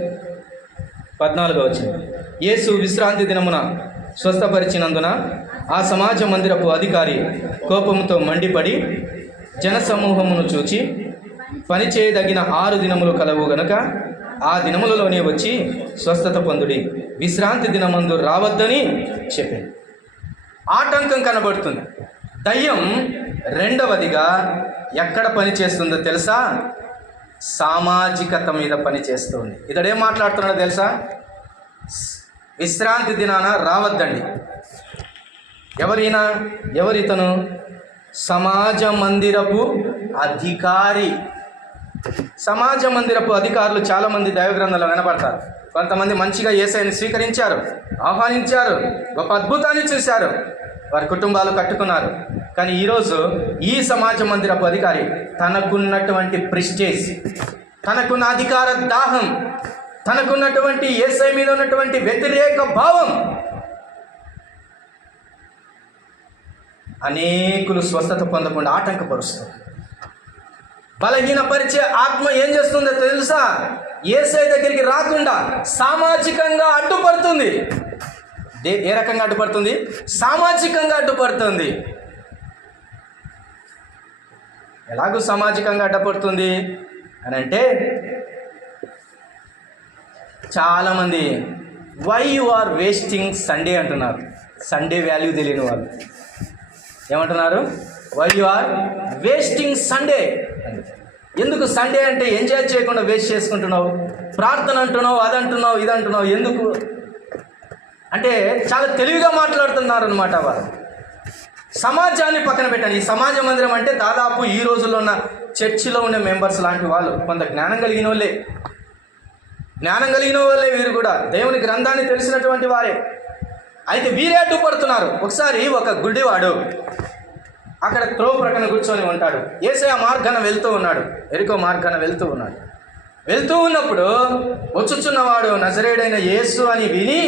యేసు విశ్రాంతి దినమున స్వస్థపరిచినందున ఆ సమాజ మందిరపు అధికారి కోపంతో మండిపడి జనసమూహమును చూచి, పని చేయదగిన 6 దినములు కలవు గనుక ఆ దినములలోనే వచ్చి స్వస్థత పొందుడి, విశ్రాంతి దినమందు రావద్దని చెప్పింది. ఆటంకం కనబడుతుంది. దయ్యం రెండవదిగా ఎక్కడ పని చేస్తుందో తెలుసా? సామాజికత మీద పని చేస్తుంది. ఇతడేం మాట్లాడుతున్నాడో తెలుసా? విశ్రాంతి దినాన రావద్దండి. ఎవరితను? సమాజ మందిరపు అధికారి. సమాజ మందిరపు అధికారులు చాలామంది దైవ గ్రంథంలో వినపడతారు. కొంతమంది మంచిగా యేసయ్యను స్వీకరించారు, ఆహ్వానించారు, గొప్ప అద్భుతాన్ని చూశారు, వారి కుటుంబాలు కట్టుకున్నారు. కానీ ఈరోజు ఈ సమాజ మందిరపు అధికారి తనకున్నటువంటి ప్రెస్టేజ్, తనకున్న అధికార దాహం, తనకున్నటువంటి యేసయ్య మీద ఉన్నటువంటి వ్యతిరేక భావం అనేకులు స్వస్థత పొందకుండా ఆటంకపరుస్తుంది. బలహీనపరిచే ఆత్మ ఏం చేస్తుందో తెలుసా? యేసయ్య దగ్గరికి రాకుండా సామాజికంగా అడ్డుపడుతుంది. ఏ రకంగా అడ్డుపడుతుంది? సామాజికంగా అడ్డుపడుతుంది. ఎలాగూ సామాజికంగా అడ్డుపడుతుంది అని అంటే, చాలామంది why you are wasting Sunday అంటున్నారు. సండే వాల్యూ తెలియని వాళ్ళు ఏమంటున్నారు? Why you are wasting Sunday. ఎందుకు సండే అంటే ఎంజాయ్ చేయకుండా వేస్ట్ చేసుకుంటున్నావు? ప్రార్థన అంటున్నావు, అదంటున్నావు, ఇదంటున్నావు, ఎందుకు అంటే చాలా తెలివిగా మాట్లాడుతున్నారు అనమాట వారు. సమాజాన్ని పక్కన పెట్టండి. ఈ సమాజ మందిరం అంటే దాదాపు ఈ రోజుల్లో ఉన్న చర్చిలో ఉండే మెంబర్స్ లాంటి వాళ్ళు, కొంత జ్ఞానం కలిగిన వాళ్ళే వీరు కూడా దేవుని గ్రంథాన్ని తెలిసినటువంటి వారే. అయితే వీరే అడ్డుపడుతున్నారు. ఒకసారి ఒక గుడ్డివాడు అక్కడ త్రోవ ప్రక్కన కూర్చొని ఉంటాడు. యేసయ్య మార్గాన వెళ్తూ ఉన్నాడు, ఎరికో మార్గాన వెళ్తూ ఉన్నప్పుడు వచ్చుచున్నవాడు నజరేయుడైన యేసు అని విని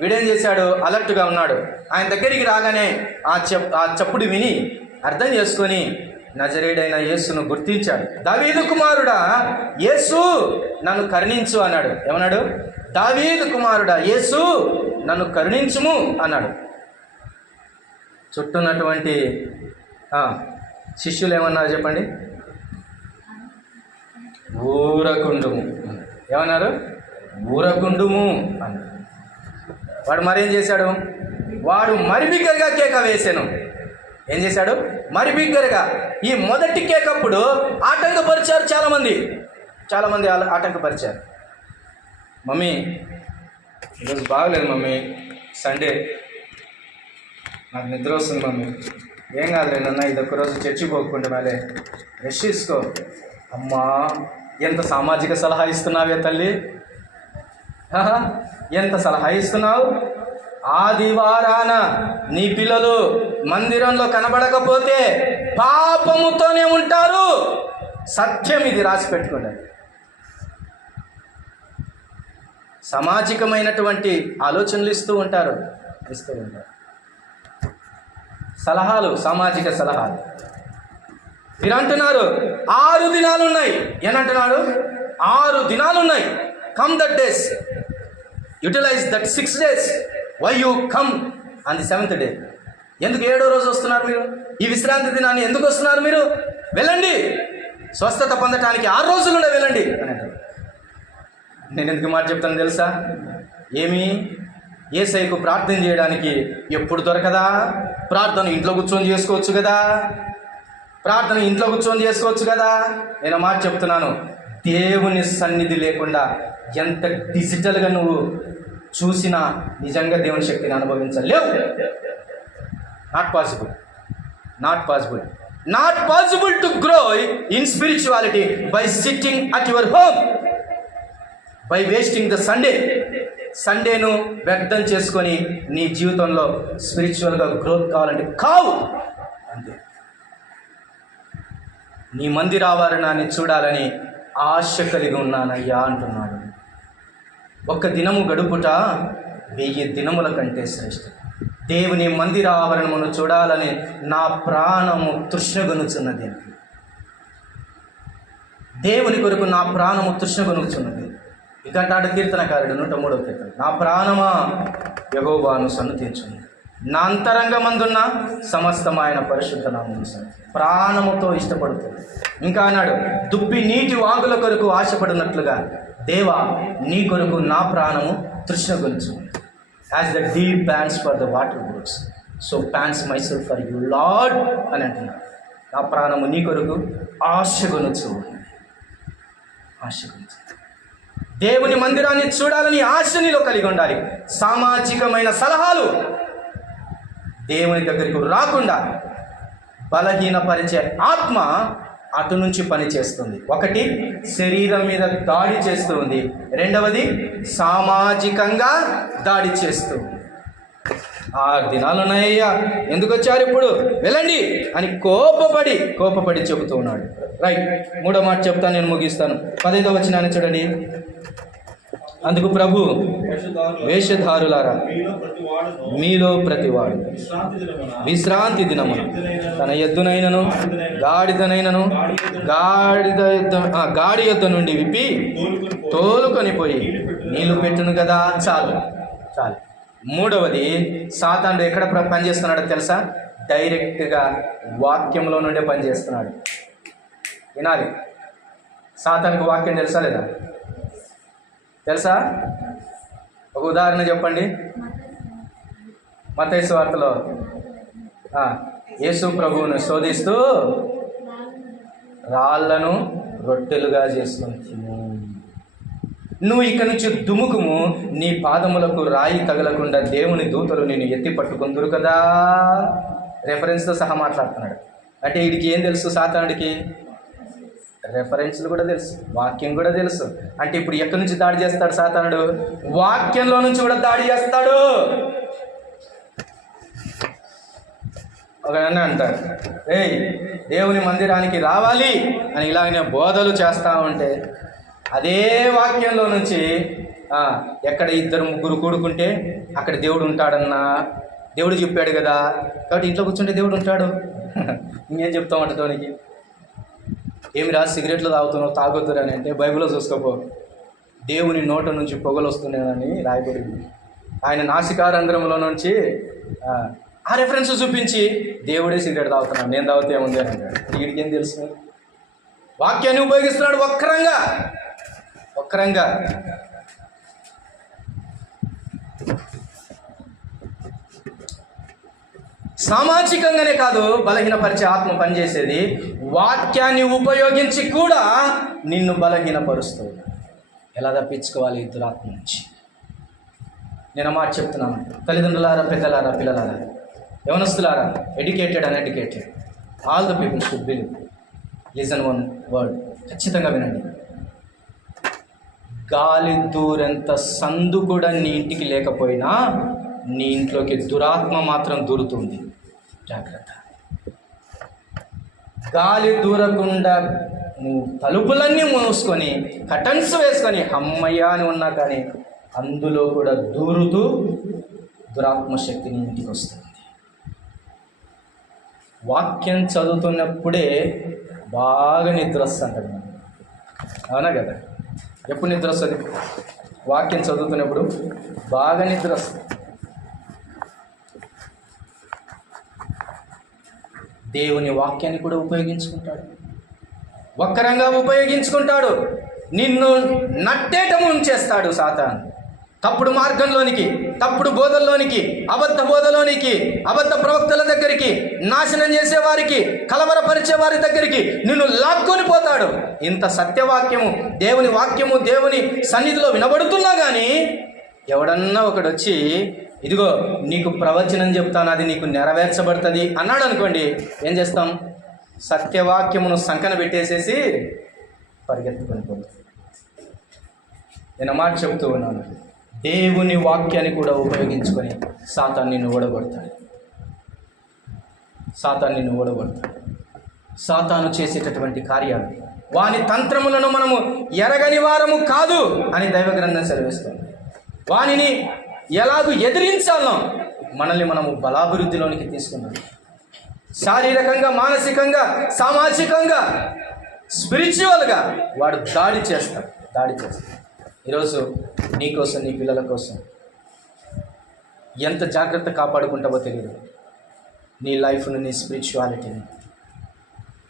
వీడేం చేశాడు? అలర్ట్గా ఉన్నాడు. ఆయన దగ్గరికి రాగానే ఆ చప్పుడు విని అర్థం చేసుకొని నజరేయుడైన యేసును గుర్తించాడు. దావీదు కుమారుడా యేసు నన్ను కరుణించు అన్నాడు. ఏమన్నాడు? దావీదు కుమారుడా యేసు నన్ను కరుణించుము అన్నాడు. చుట్టూన్నటువంటి శిష్యులు ఏమన్నారు చెప్పండి? ఊరకుండుము. ఏమన్నారు? ఊరకుండుము అన్నాడు. వాడు మరేం చేశాడు? వాడు మరి బిగ్గరగా కేక వేసాను. ఏం చేశాడు? మరి బిగ్గరగా. ఈ మొదటి కేకప్పుడు ఆటంకపరిచారు చాలామంది ఆటంకపరిచారు. మమ్మీ ఈరోజు బాగలేదు మమ్మీ, సండే నాకు నిద్ర వస్తుంది మమ్మీ. ఏం కాదులే నాన్న, ఇదొక్క రోజు చర్చి పోకుండా మేలే రెస్ట్ తీసుకో. అమ్మా ఎంత సామాజిక సలహా ఇస్తున్నావే తల్లి, ఎంత సలహా ఇస్తున్నావు. ఆదివారాన నీ పిల్లలు మందిరంలో కనబడకపోతే పాపముతోనే ఉంటారు. సత్యం ఇది, రాసి పెట్టుకోండి. సామాజికమైనటువంటి ఆలోచనలు ఇస్తూ ఉంటారు. సలహాలు, సామాజిక సలహాలు. మీరు అంటున్నారు 6 దినాలు ఉన్నాయి. ఏనంటున్నాడు? 6 దినాలు ఉన్నాయి. Come that days, utilize that 6 days. Why you come on the 7th day? ఎందుకు 7వ రోజు వస్తున్నారు మీరు? ఈ విశ్రాంతి దినాన్ని ఎందుకు వస్తున్నారు మీరు? వెళ్ళండి, స్వస్థత పొందటానికి 6 రోజులుండే వెళ్ళండి అని అంటారు. నేను ఎందుకు మాట చెప్తాను తెలుసా? యేసయ్యకు ప్రార్థన చేయడానికి ఎప్పుడు దొరకదా? ప్రార్థన ఇంట్లో కూర్చొని చేసుకోవచ్చు కదా. నేను మాట చెప్తున్నాను, దేవుని సన్నిధి లేకుండా ఎంత డిజిటల్గా నువ్వు చూసినా నిజంగా దేవుని శక్తిని అనుభవించలేవు. Not possible to grow in spirituality by sitting at your home, by wasting the సండేను వ్యర్థం చేసుకొని నీ జీవితంలో స్పిరిచువల్గా గ్రోత్ కావాలంటే కావు. అంతే. నీ మందిర ఆవరణాన్ని చూడాలని ఆశ కలిగి ఉన్నానయ్యా అంటున్నాడు. 1 దినము గడుపుట 1000 దినముల కంటే శ్రేష్టం. దేవుని మందిర ఆవరణమును చూడాలని నా ప్రాణము తృష్ణగొనుచున్నది. దేవుని కొరకు నా ప్రాణము తృష్ణగొనుచున్నది. ఇంకంటాడు కీర్తనకారుడు 103వ కీర్తన, నా ప్రాణమా యెహోవాను సన్నుతించును, నా అంతరంగమందున్న సమస్తమైన పరిశుద్ధ నామమును ప్రాణముతో ఇష్టపడుతుంది. ఇంకా అన్నాడు, దుప్పి నీటి వాగుల కొరకు ఆశపడినట్లుగా దేవా నీ కొరకు నా ప్రాణము తృష్ణగొనుచు. As the deer pants for the water brooks, so pants myself for you Lord అని అంటున్నాడు. నా ప్రాణము నీ కొరకు ఆశగొనుచు. దేవుని మందిరాన్ని చూడాలని ఆశ నీలో కలిగి ఉండాలి. సామాజికమైన సలహాలు దేవుని దగ్గరికి రాకుండా బలహీనపరిచే ఆత్మ అటు నుంచి పని చేస్తుంది. ఒకటి శరీరం మీద దాడి చేస్తుంది, రెండవది సామాజికంగా దాడి చేస్తుంది. 6 దినాలు ఉన్నాయ్యా, ఎందుకు వచ్చారు ఇప్పుడు, వెళ్ళండి అని కోపపడి చెబుతూ ఉన్నాడు. రైట్, 3వ మాట చెప్తాను, నేను ముగిస్తాను. 15వ వచనాన్ని చూడండి. అందుకు ప్రభు, వేషధారులారా మీలో ప్రతివాడు విశ్రాంతి దినమున తన ఎద్దునైనను గాడిదనైనను గాడి యొద్ద నుండి విప్పి తోలుకొని పోయి నీళ్లు పెట్టును కదా. చాలు. 3వది, సాతానుడు ఎక్కడ పనిచేస్తున్నాడో తెలుసా? డైరెక్ట్గా వాక్యంలో నుండే పనిచేస్తున్నాడు. వినాలి. సాతానుకు వాక్యం తెలుసా లేదా? తెలుసా? ఒక ఉదాహరణ చెప్పండి. మత్తయి సువార్తలో యేసు ప్రభువును శోధిస్తూ రాళ్లను రొట్టెలుగా చేసుకొని తిను, నువ్వు ఇక్కడి నుంచి దుముకుము, నీ పాదములకు రాయి తగలకుండా దేవుని దూతలు నేను ఎత్తి పట్టుకుందురు కదా. రెఫరెన్స్తో సహా మాట్లాడుతున్నాడు. అంటే వీడికి ఏం తెలుసు? సాతానుడికి రెఫరెన్స్లు కూడా తెలుసు, వాక్యం కూడా తెలుసు. అంటే ఇప్పుడు ఎక్కడి నుంచి దాడి చేస్తాడు సాతానుడు? వాక్యంలో నుంచి కూడా దాడి చేస్తాడు. ఒక అంటారు, ఏయ్ దేవుని మందిరానికి రావాలి అని ఇలాగనే బోధలు చేస్తా ఉంటే అదే వాక్యంలో నుంచి ఎక్కడ 2-3 కూడుకుంటే అక్కడ దేవుడు ఉంటాడన్నా, దేవుడు చెప్పాడు కదా, కాబట్టి ఇంట్లో కూర్చుంటే దేవుడు ఉంటాడు. ఇంకేం చెప్తామంట దానికి? ఏమి రా సిగరెట్లు తాగుతున్నావు, తాగొద్దురు అని అంటే బైబిల్లో చూసుకోపో, దేవుని నోట నుంచి పొగలు వస్తున్నాయని రాయబడింది. ఆయన నాసికారంధ్రంలో నుంచి ఆ రెఫరెన్స్ చూపించి దేవుడే సిగరెట్ తాగుతున్నాడు, నేను తాగితే ఏముంది అని అంటాడు. వీడికి ఏం తెలుసు? వాక్యాన్ని ఉపయోగిస్తున్నాడు వక్రంగా. సామాజికంగానే కాదు బలహీనపరిచే ఆత్మ పనిచేసేది, వాక్యాన్ని ఉపయోగించి కూడా నిన్ను బలహీనపరుస్తుంది. ఎలా తప్పించుకోవాలి ఈ దురాత్మ నుంచి? నేను మాట చెప్తున్నాను, తల్లిదండ్రులారా, పెద్దలారా, పిల్లలారా, యవనస్తులారా, educated uneducated, all the people should believe. Listen one word, ఖచ్చితంగా వినండి. గాలి దూరంత సందు కూడా నీ ఇంటికి లేకపోయినా నీ ఇంట్లోకి దురాత్మ మాత్రం దూరుతుంది. జాగ్రత్త. గాలి దూరకుండా నువ్వు తలుపులన్నీ మూసుకొని కటన్స్ వేసుకొని అమ్మయ్య అని ఉన్నా కానీ అందులో కూడా దూరుతూ దురాత్మ శక్తి నీ ఇంటికి వస్తుంది. వాక్యం చదువుతున్నప్పుడే బాగా నిద్ర వస్తుంటుంది. అవునా కదా? ఎప్పుడు నిద్ర వస్తుంది? వాక్యం చదువుతున్నప్పుడు బాగా నిద్ర వస్తుంది. దేవుని వాక్యాన్ని కూడా ఉపయోగించుకుంటాడు, వక్రంగా ఉపయోగించుకుంటాడు. నిన్ను నట్టేటము ఉంచేస్తాడు సాతాను. తప్పుడు మార్గంలోనికి, తప్పుడు బోధల్లోనికి, అబద్ధ బోధలోనికి, అబద్ధ ప్రవక్తల దగ్గరికి, నాశనం చేసేవారికి, కలవరపరిచే వారి దగ్గరికి నిన్ను లాక్కొని పోతాడు. ఇంత సత్యవాక్యము, దేవుని వాక్యము దేవుని సన్నిధిలో వినబడుతున్నా కానీ ఎవడన్నా ఒకడొచ్చి ఇదిగో నీకు ప్రవచనం చెప్తాను, అది నీకు నెరవేర్చబడుతుంది అన్నాడు అనుకోండి, ఏం చేస్తాం? సత్యవాక్యమును సంకన పెట్టేసేసి పరిగెత్తుకొని పోతాం. నేను మాట చెబుతూ ఉన్నాను, దేవుని వాక్యాన్ని కూడా ఉపయోగించుకొని సాతాను నిన్ను ఓడగొడతాడు. సాతాను చేసేటటువంటి కార్యాలు, వాని తంత్రములను మనము ఎరగని వారము కాదు అని దైవ గ్రంథం సెలవిస్తుంది. వానిని ఎలాగూ ఎదిరించాలో మనల్ని మనము బలాభివృద్ధిలోనికి తీసుకున్నాడు. శారీరకంగా, మానసికంగా, సామాజికంగా, స్పిరిచువల్గా వాడు దాడి చేస్తాడు. ఈరోజు నీ కోసం, నీ పిల్లల కోసం ఎంత జాగ్రత్త కాపాడుకుంటావో తెలియదు. నీ లైఫ్ను, నీ స్పిరిచువాలిటీని,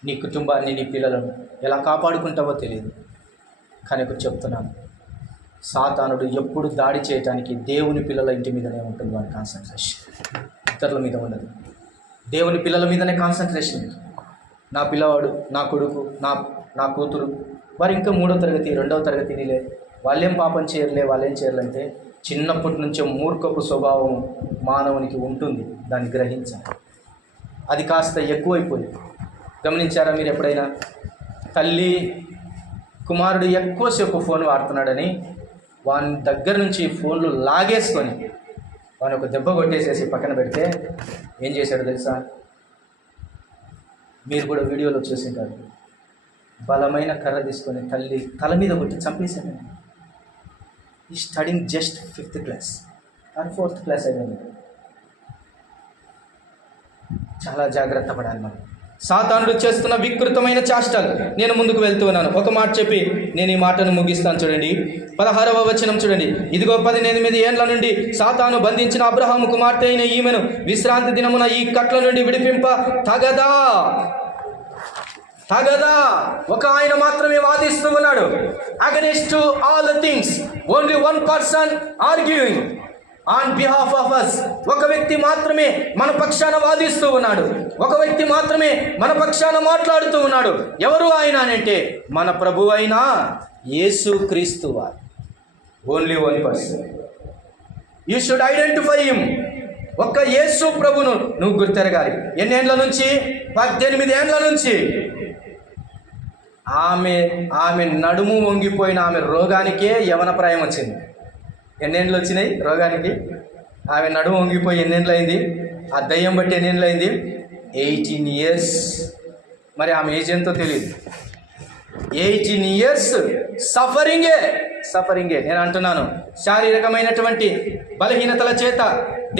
నీ కుటుంబాన్ని, నీ పిల్లలను ఎలా కాపాడుకుంటావో తెలియదు. కానీ ఒకటి చెప్తున్నాను, సాతానుడు ఎప్పుడు దాడి చేయటానికి దేవుని పిల్లల ఇంటి మీదనే ఉంటుంది వాడి కాన్సన్ట్రేషన్, ఇతరుల మీద ఉండదు. దేవుని పిల్లల మీదనే కాన్సన్ట్రేషన్. నా పిల్లవాడు, నా కొడుకు, నా కూతురు, వారు ఇంకా 3వ తరగతి 2వ తరగతినిలే, వాళ్ళేం పాపం చేయరులే, వాళ్ళేం చేయరులంటే చిన్నప్పటి నుంచే మూర్ఖపు స్వభావం మానవునికి ఉంటుంది. దాన్ని గ్రహించాలి. అది కాస్త ఎక్కువైపోయింది. గమనించారా మీరు ఎప్పుడైనా? తల్లి కుమారుడు ఎక్కువసేపు ఫోన్ వాడుతున్నాడని వాని దగ్గర నుంచి ఫోన్లు లాగేసుకొని వాని ఒక దెబ్బ కొట్టేసేసి పక్కన పెడితే ఏం చేశాడు తెలుసా? మీరు కూడా వీడియోలో చూసింటారు. బలమైన కర్ర తీసుకొని తల్లి తల మీద కొట్టి చంపేశాడు. ఈ studying just 5th class or 4th class అయిపోయింది. చాలా జాగ్రత్త పడాలి మనం. సాతానుడు చేస్తున్న వికృతమైన చేష్టలు. నేను ముందుకు వెళ్తూ ఉన్నాను. ఒక మాట చెప్పి నేను ఈ మాటను ముగిస్తాను. చూడండి 16వ వచనం చూడండి. ఇదిగో 18 ఏండ్ల నుండి సాతాను బంధించిన అబ్రహాము కుమార్తె అయిన ఈమెను విశ్రాంతి దినమున ఈ కట్ల నుండి విడిపింప తగదా. ఒక ఆయన మాత్రమే వాదిస్తూ ఉన్నాడు. Against all the things only one person arguing on behalf of us. ఒక వ్యక్తి మాత్రమే మన పక్షాన వాదిస్తూ ఉన్నాడు. ఒక వ్యక్తి మాత్రమే మన పక్షాన మాట్లాడుతూ ఉన్నాడు. ఎవరు ఆయన అంటే మన ప్రభు అయిన యేసు క్రీస్తు వారు. Only one person. You should identify him. ఒక్క యేసు ప్రభును నువ్వు గుర్తెరగాలి. ఎన్నేండ్ల నుంచి? 18 ఏండ్ల నుంచి. ఆమె నడుము వంగిపోయిన ఆమె రోగానికే యవన ప్రాయం వచ్చింది. ఎన్నేండ్లు వచ్చినాయి రోగానికి? ఆమె నడుము వంగిపోయి ఎన్నేండ్లు అయింది? ఆ దయ్యం బట్టి ఎన్నేండ్లు అయింది? 18 years. మరి ఆమె ఏజ్ ఎంతో తెలియదు. 18 years సఫరింగే. నేను అంటున్నాను, శారీరకమైనటువంటి బలహీనతల చేత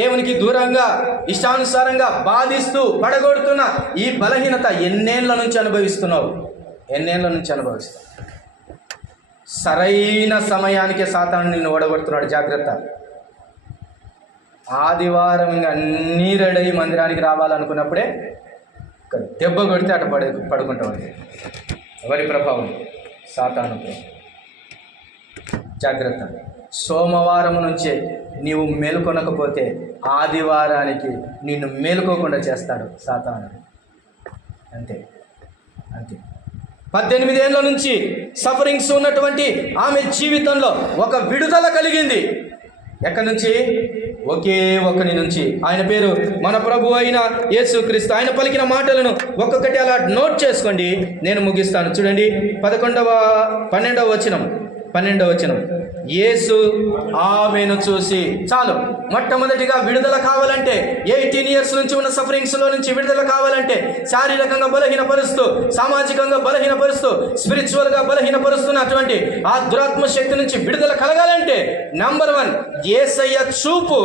దేవునికి దూరంగా ఇష్టానుసారంగా బాధిస్తూ పడగొడుతున్న ఈ బలహీనత ఎన్నేళ్ల నుంచి అనుభవిస్తున్నావు? సరైన సమయానికే సాతాను నిన్ను ఓడగొడుతున్నాడు. జాగ్రత్త. ఆదివారం ఇంకా అన్నీ రెడీ మందిరానికి రావాలనుకున్నప్పుడే దెబ్బ కొడితే అటు పడుకుంటావు. ఎవరి ప్రభావం? సాతాను. జాగ్రత్త. సోమవారం నుంచే నీవు మేలుకొనకపోతే ఆదివారానికి నిన్ను మేలుకోకుండా చేస్తాడు సాతాను. అంతే. 18 ఏండ్ల నుంచి సఫరింగ్స్ ఉన్నటువంటి ఆమె జీవితంలో ఒక విడుదల కలిగింది. ఎక్కడి నుంచి? ఒకే ఒకని నుంచి. ఆయన పేరు మన ప్రభు అయిన యేసుక్రీస్తు. ఆయన పలికిన మాటలను ఒక్కొక్కటి అలా నోట్ చేసుకోండి. నేను ముగిస్తాను. చూడండి 12వ వచనం. యేసు ఆమెను చూసి, చాలు. మొట్టమొదటిగా విడుదల కావాలంటే, 18 years నుంచి ఉన్న సఫరింగ్స్లో నుంచి విడుదల కావాలంటే, శారీరకంగా బలహీనపరుస్తూ, సామాజికంగా బలహీనపరుస్తూ, స్పిరిచువల్గా బలహీనపరుస్తున్న అటువంటి ఆ దురాత్మ శక్తి నుంచి విడుదల కలగాలంటే నంబర్ 1 యేసయ్య చూపు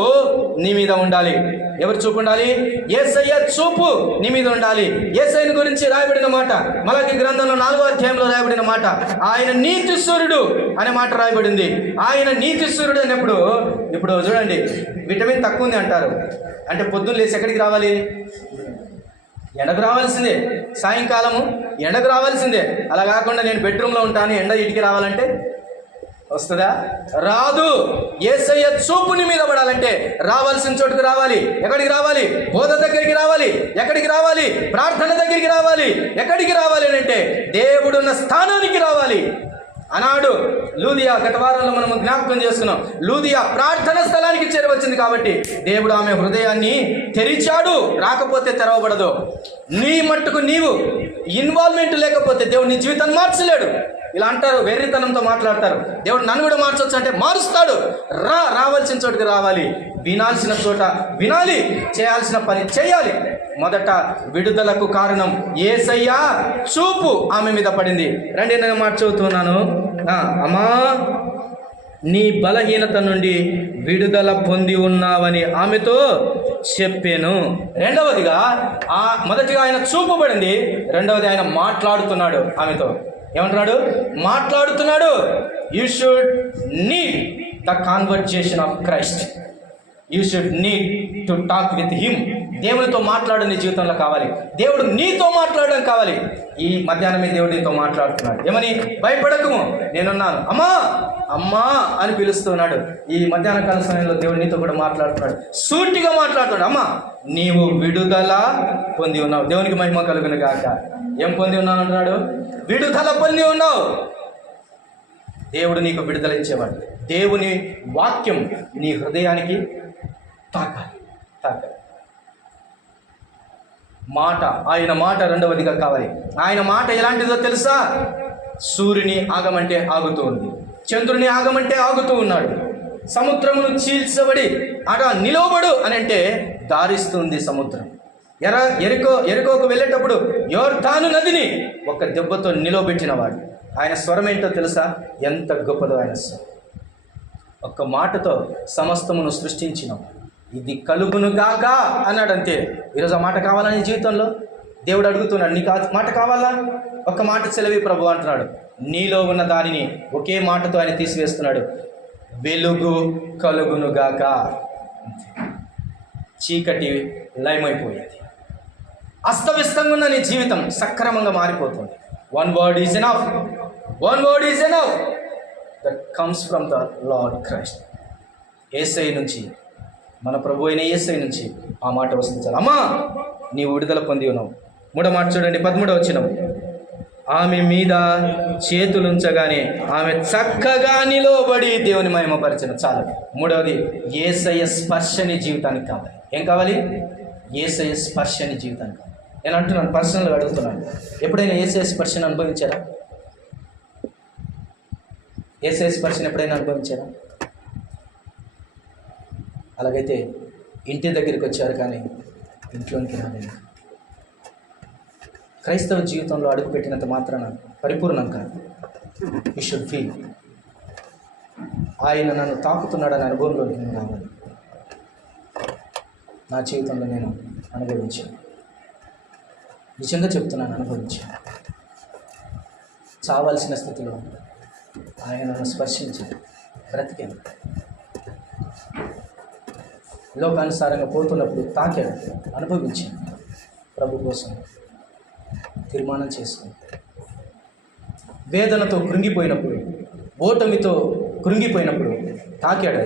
నీ మీద ఉండాలి. ఎవరు చూపు ఉండాలి? యేసయ్య చూపు నీ మీద ఉండాలి. యేసయ్యని గురించి రాయబడిన మాట మలాకి గ్రంథంలో 4వ అధ్యాయంలో రాయబడిన మాట, ఆయన నీతిసూరుడు అనే మాట రాయబడింది. ఆయన నీతిసూరుడు అన్నప్పుడు, ఇప్పుడు చూడండి, విటమిన్ తక్కువ ఉంది అంటారు. అంటే పొద్దున్న లేచి ఎక్కడికి రావాలి? ఎండకు రావాల్సిందే. సాయంకాలము ఎండకు రావాల్సిందే. అలా కాకుండా నేను బెడ్రూమ్లో ఉంటాను, ఎండ ఇంటికి రావాలంటే వస్తుందా? రాదు. యేసయ్య చూపుని మీద పడాలంటే రావాల్సిన చోటుకు రావాలి. ఎక్కడికి రావాలి? బోధ దగ్గరికి రావాలి. ఎక్కడికి రావాలి? ప్రార్థన దగ్గరికి రావాలి. ఎక్కడికి రావాలి అంటే దేవుడున్న స్థానానికి రావాలి. అన్నాడు లూదియా. గత వారంలో మనం జ్ఞాపకం చేసుకున్నాం. లూదియా ప్రార్థన స్థలానికి చేరవచ్చింది కాబట్టి దేవుడు ఆమె హృదయాన్ని తెరిచాడు. రాకపోతే తెరవబడదు. నీ మట్టుకు నీవు ఇన్వాల్వ్మెంట్ లేకపోతే దేవుడు నీ జీవితాన్ని మార్చలేడు. ఇలా అంటారు, వెర్రితనంతో మాట్లాడతారు. దేవుడు నన్ను కూడా మార్చవచ్చు అంటే మారుస్తాడు. రావాల్సిన చోటుకి రావాలి. వినాల్సిన చోట వినాలి. చేయాల్సిన పని చేయాలి. మొదట విడుదలకు కారణం యేసయ్య చూపు ఆమె మీద పడింది. రండి, నేను మాట చదువుతున్నాను. అమ్మా, నీ బలహీనత నుండి విడుదల పొంది ఉన్నావని ఆమెతో చెప్పాను. రెండవదిగా మొదటిగా ఆయన చూపబడింది, రెండవది ఆయన మాట్లాడుతున్నాడు ఆమెతో. ఏమంటున్నాడు? మాట్లాడుతున్నాడు. You should need the conversation of Christ. You should need to talk with him. దేవునితో మాట్లాడడం నీ జీవితంలో కావాలి. దేవుడు నీతో మాట్లాడడం కావాలి. ఈ మధ్యాహ్నమే దేవుడు నీతో మాట్లాడుతున్నాడు. ఏమని? భయపడకము, నేనున్నాను, అమ్మా అమ్మా అని పిలుస్తున్నాడు. ఈ మధ్యాహ్న కాల సమయంలో దేవుడు నీతో కూడా మాట్లాడుతున్నాడు. సూటిగా మాట్లాడుతున్నాడు. అమ్మా, నీవు విడుదల పొంది ఉన్నావు. దేవునికి మహిమ కలుగును గాక. ఏం పొంది ఉన్నావు అంటున్నాడు? విడుదల పొంది ఉన్నావు. దేవుడు నీకు విడుదల ఇచ్చేవాడు. దేవుని వాక్యం నీ హృదయానికి తాకాలి. మాట, ఆయన మాట రెండవదిగా కావాలి. ఆయన మాట ఎలాంటిదో తెలుసా? సూర్యుని ఆగమంటే ఆగుతూ ఉంది, చంద్రుని ఆగమంటే ఆగుతూ ఉన్నాడు. సముద్రమును చీల్చబడి నిలవబడు అని అంటే దారిస్తుంది సముద్రం. ఎరుకోకు వెళ్ళేటప్పుడు యోర్దాను నదిని ఒక దెబ్బతో నిలవబెట్టినవాడు. ఆయన స్వరం ఏంటో తెలుసా? ఎంత గొప్పదో ఆయన స్వరం. ఒక్క మాటతో సమస్తమును సృష్టించినాం. ఇది కలుగును గాక అన్నాడు, అంతే. ఈరోజు ఆ మాట కావాలా నీ జీవితంలో? దేవుడు అడుగుతున్నాడు, నీకు ఆ మాట కావాలా? ఒక్క మాట సెలవి ప్రభు అంటున్నాడు. నీలో ఉన్న దానిని ఒకే మాటతో ఆయన తీసివేస్తున్నాడు. వెలుగు కలుగును గాక. చీకటి లయమైపోయేది. అస్తవ్యస్తంగా ఉన్న నీ జీవితం సక్రమంగా మారిపోతుంది. One word is enough. One word is enough that comes from the Lord Christ. Yesayya నుంచి, మన ప్రభు అయిన యేసయ్య నుంచి ఆ మాట వస్తుంది. అమ్మా, నీవు విడుదల పొంది ఉన్నావు. మూడో మాట చూడండి, 13వ వచనం. ఆమె మీద చేతులుంచగానే ఆమె చక్కగా నిలవబడి దేవుని మహిమపరచను. చాలు. మూడవది, యేసయ్య స్పర్శని జీవితానికి కావాలి. ఏం కావాలి? యేసయ్య స్పర్శని జీవితానికి కావాలి. నేను అంటున్నాను, పర్సనల్గా అడుగుతున్నాను, ఎప్పుడైనా యేసయ్య స్పర్శను అనుభవించారా? యేసయ్య స్పర్శను ఎప్పుడైనా అనుభవించారా? అలాగైతే ఇంటి దగ్గరికి వచ్చారు కానీ ఇంట్లోనికి రాలేదు. క్రైస్తవ జీవితంలో అడుగుపెట్టినంత మాత్రాన పరిపూర్ణం కాదు. యూ షుడ్ ఫీల్, ఆయన నన్ను తాకుతున్నాడనే అనుభవంలోకి నేను రావాలి. నా జీవితంలో నేను అనుభవించాను. నిజంగా చెప్తున్నాను, అనుభవించాను. చావాల్సిన స్థితిలో ఆయన నన్ను స్పర్శించి బ్రతికాను. లోకానుసారంగా పోతున్నప్పుడు తాకాడు, అనుభవించాను. ప్రభు కోసం తీర్మానం చేసుకుని, వేదనతో కృంగిపోయినప్పుడు, ఓటమితో కృంగిపోయినప్పుడు తాకాడు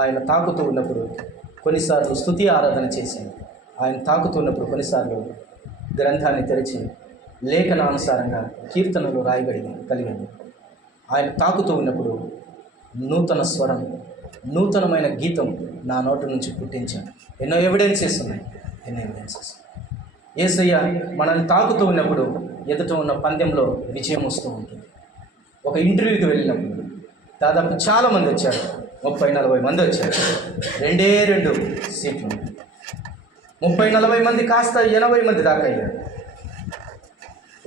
ఆయన తాకుతూ ఉన్నప్పుడు కొన్నిసార్లు స్తుతి ఆరాధన చేశాను. ఆయన తాకుతూ ఉన్నప్పుడు కొన్నిసార్లు గ్రంథాన్ని తెరిచి లేఖనానుసారంగా కీర్తనలు కలిగాను. ఆయన తాకుతూ ఉన్నప్పుడు నూతన స్వరం, నూతనమైన గీతం నా నోటి నుంచి పుట్టించాను. ఎన్నో ఎవిడెన్సెస్ ఉన్నాయి. యేసయ్య మనల్ని తాకుతూ ఉన్నప్పుడు ఎదుట ఉన్న పందెంలో విజయం వస్తూ ఉంటుంది. ఒక ఇంటర్వ్యూకి వెళ్ళినప్పుడు దాదాపు చాలామంది వచ్చారు, 30-40 మంది వచ్చారు. 2 సీట్లు. 30-40 మంది కాస్త 80 మంది దాకా అయ్యారు.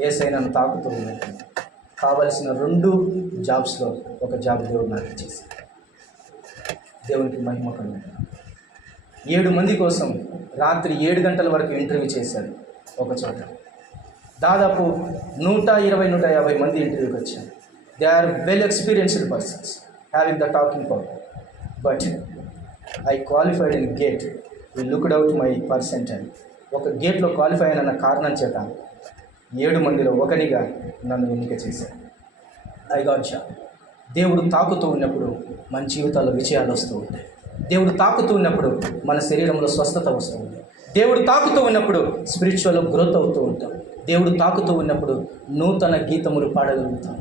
యేసయ్య నన్ను తాకుతూ ఉన్నప్పుడు కావలసిన 2 జాబ్స్లో ఒక జాబ్ దేవుడు నాకు ఇచ్చేసి, దేవునికి మహిమ కలుగుతుంది. 7 మంది కోసం రాత్రి 7 గంటల వరకు ఇంటర్వ్యూ చేశారు ఒక చోట. దాదాపు 120-150 మంది ఇంటర్వ్యూకి వచ్చారు. They are well experienced persons having the talking power. But I qualified in GATE. We looked out my percentile. ఒక గేట్లో క్వాలిఫై అయిన కారణం చేత 7 మందిలో ఒకనిగా నన్ను ఎన్నిక చేశారు. I got job. దేవుడు తాకుతూ ఉన్నప్పుడు మన జీవితాల్లో విజయాలు వస్తూ ఉంటాయి. దేవుడు తాకుతూ ఉన్నప్పుడు మన శరీరంలో స్వస్థత వస్తూ ఉంది. దేవుడు తాకుతూ ఉన్నప్పుడు స్పిరిచువల్ గ్రోత్ అవుతూ ఉంటాం. దేవుడు తాకుతూ ఉన్నప్పుడు నూతన గీతములు పాడగలుగుతాం.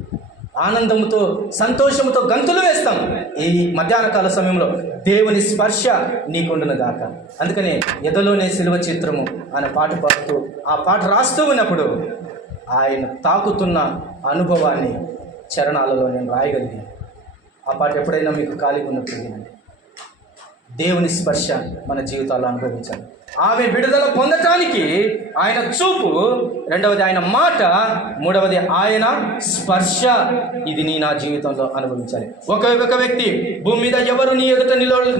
ఆనందంతో, సంతోషంతో గంతులు వేస్తాం. ఈ మధ్యాహ్న కాల సమయంలో దేవుని స్పర్శ నీకుండును గాక. అందుకనే ఎదలోనే శిలువ చిత్రము అనే పాట పాడుతూ, ఆ పాట రాస్తూ ఉన్నప్పుడు ఆయన తాకుతున్న అనుభవాన్ని చరణాలలో నేను రాయగలిగాను. ఆ పాట ఎప్పుడైనా మీకు ఖాళీగా ఉన్నప్పుడు వినండి. దేవుని స్పర్శ మన జీవితాల్లో అనుభవించాలి. ఆమె విడుదల పొందటానికి ఆయన చూపు, రెండవది ఆయన మాట, మూడవది ఆయన స్పర్శ. ఇది నా జీవితంలో అనుభవించాలి. ఒక వ్యక్తి భూమి మీద ఎవరు నీ ఎదుట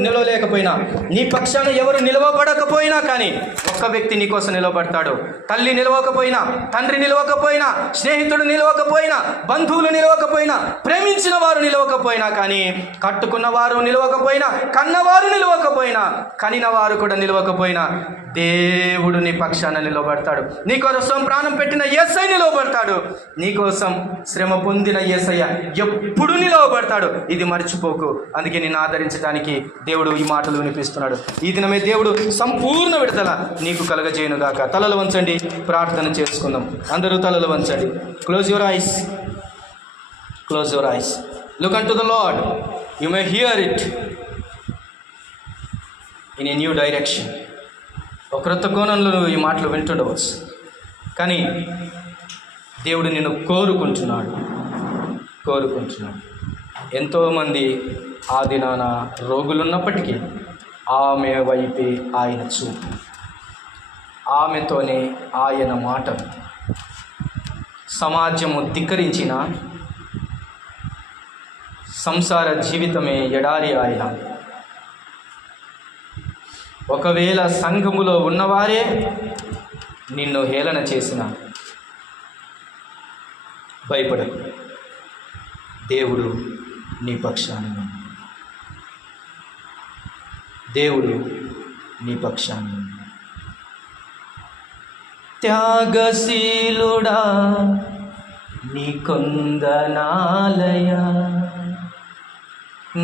నిలవలేకపోయినా, నీ పక్షాన ఎవరు నిలవబడకపోయినా కానీ ఒక్క వ్యక్తి నీ కోసం నిలవబడతాడు. తల్లి నిలవకపోయినా, తండ్రి నిలవకపోయినా, స్నేహితుడు నిలవకపోయినా, బంధువులు నిలవకపోయినా, ప్రేమించిన వారు నిలవకపోయినా కానీ, కట్టుకున్న వారు నిలవకపోయినా, కన్నవారు నిలవకపోయినా, కనిన వారు కూడా నిలవకపోయినా, దేవుడు నీ పక్షాన నిలబడతాడు. నీ కోసం ప్రాణం పెట్టిన యేసయ్య నిలవబడతాడు. నీ కోసం శ్రమ పొందిన యేసయ్య ఎప్పుడు నిలవబడతాడు. ఇది మర్చిపోకు. అందుకే నిన్ను ఆదరించడానికి దేవుడు ఈ మాటలు వినిపిస్తున్నాడు. ఈ దినమే దేవుడు సంపూర్ణ విడుదల నీకు కలగజేయునుగాక. తలలు వంచండి, ప్రార్థన చేసుకుందాం. అందరూ తలలు వంచండి. Close your eyes. Close your eyes. Look unto the Lord. You may hear it in a new direction. ఒక క్రొత్త కోణంలో నువ్వు ఈ మాటలు వింటుండవచ్చు, కానీ దేవుడు నిన్ను కోరుకుంటున్నాడు. ఎంతోమంది ఆ దినాన రోగులున్నప్పటికీ ఆమె వైపే ఆయన చూపు, ఆమెతోనే ఆయన మాట. సమాజము ధిక్కరించిన, సంసార జీవితమే ఎడారి ఆయన. ఒకవేళ సంఘములో ఉన్నవారే నిన్ను హేళన చేసిన, భయపడకు. దేవుడు నీ పక్షాన. దేవుడు నీ పక్షాన. త్యాగశీలుడా నీ కొందనాలయ,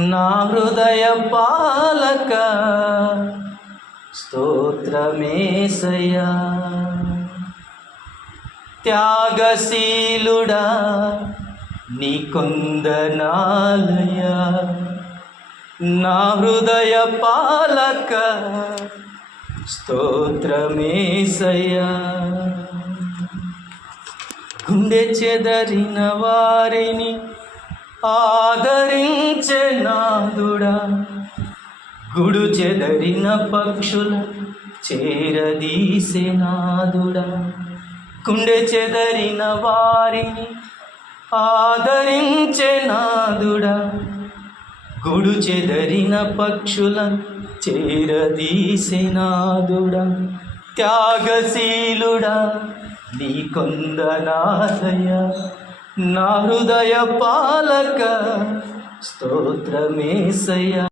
నా హృదయ పాలక స్తోత్రమేసయ్యా. త్యాగశీలుడా నీ కొందనాలయ, నా హృదయ పాలక స్తోత్రమేసయ్యా. గుండె చెదరిన వారిని ఆదరించే నాదుడా, గుడు చెదరిన పక్షుల చేరదీసే నాదుడా. గుండె చెదరిన వారిని ఆదరించే నాదుడా, గుడు చెదరిన పక్షుల చేరదీసే నాదుడా. త్యాగశీలుడా నీ కొందనాలయ, నా హృదయ పాలక స్తోత్రమేసయ్యా.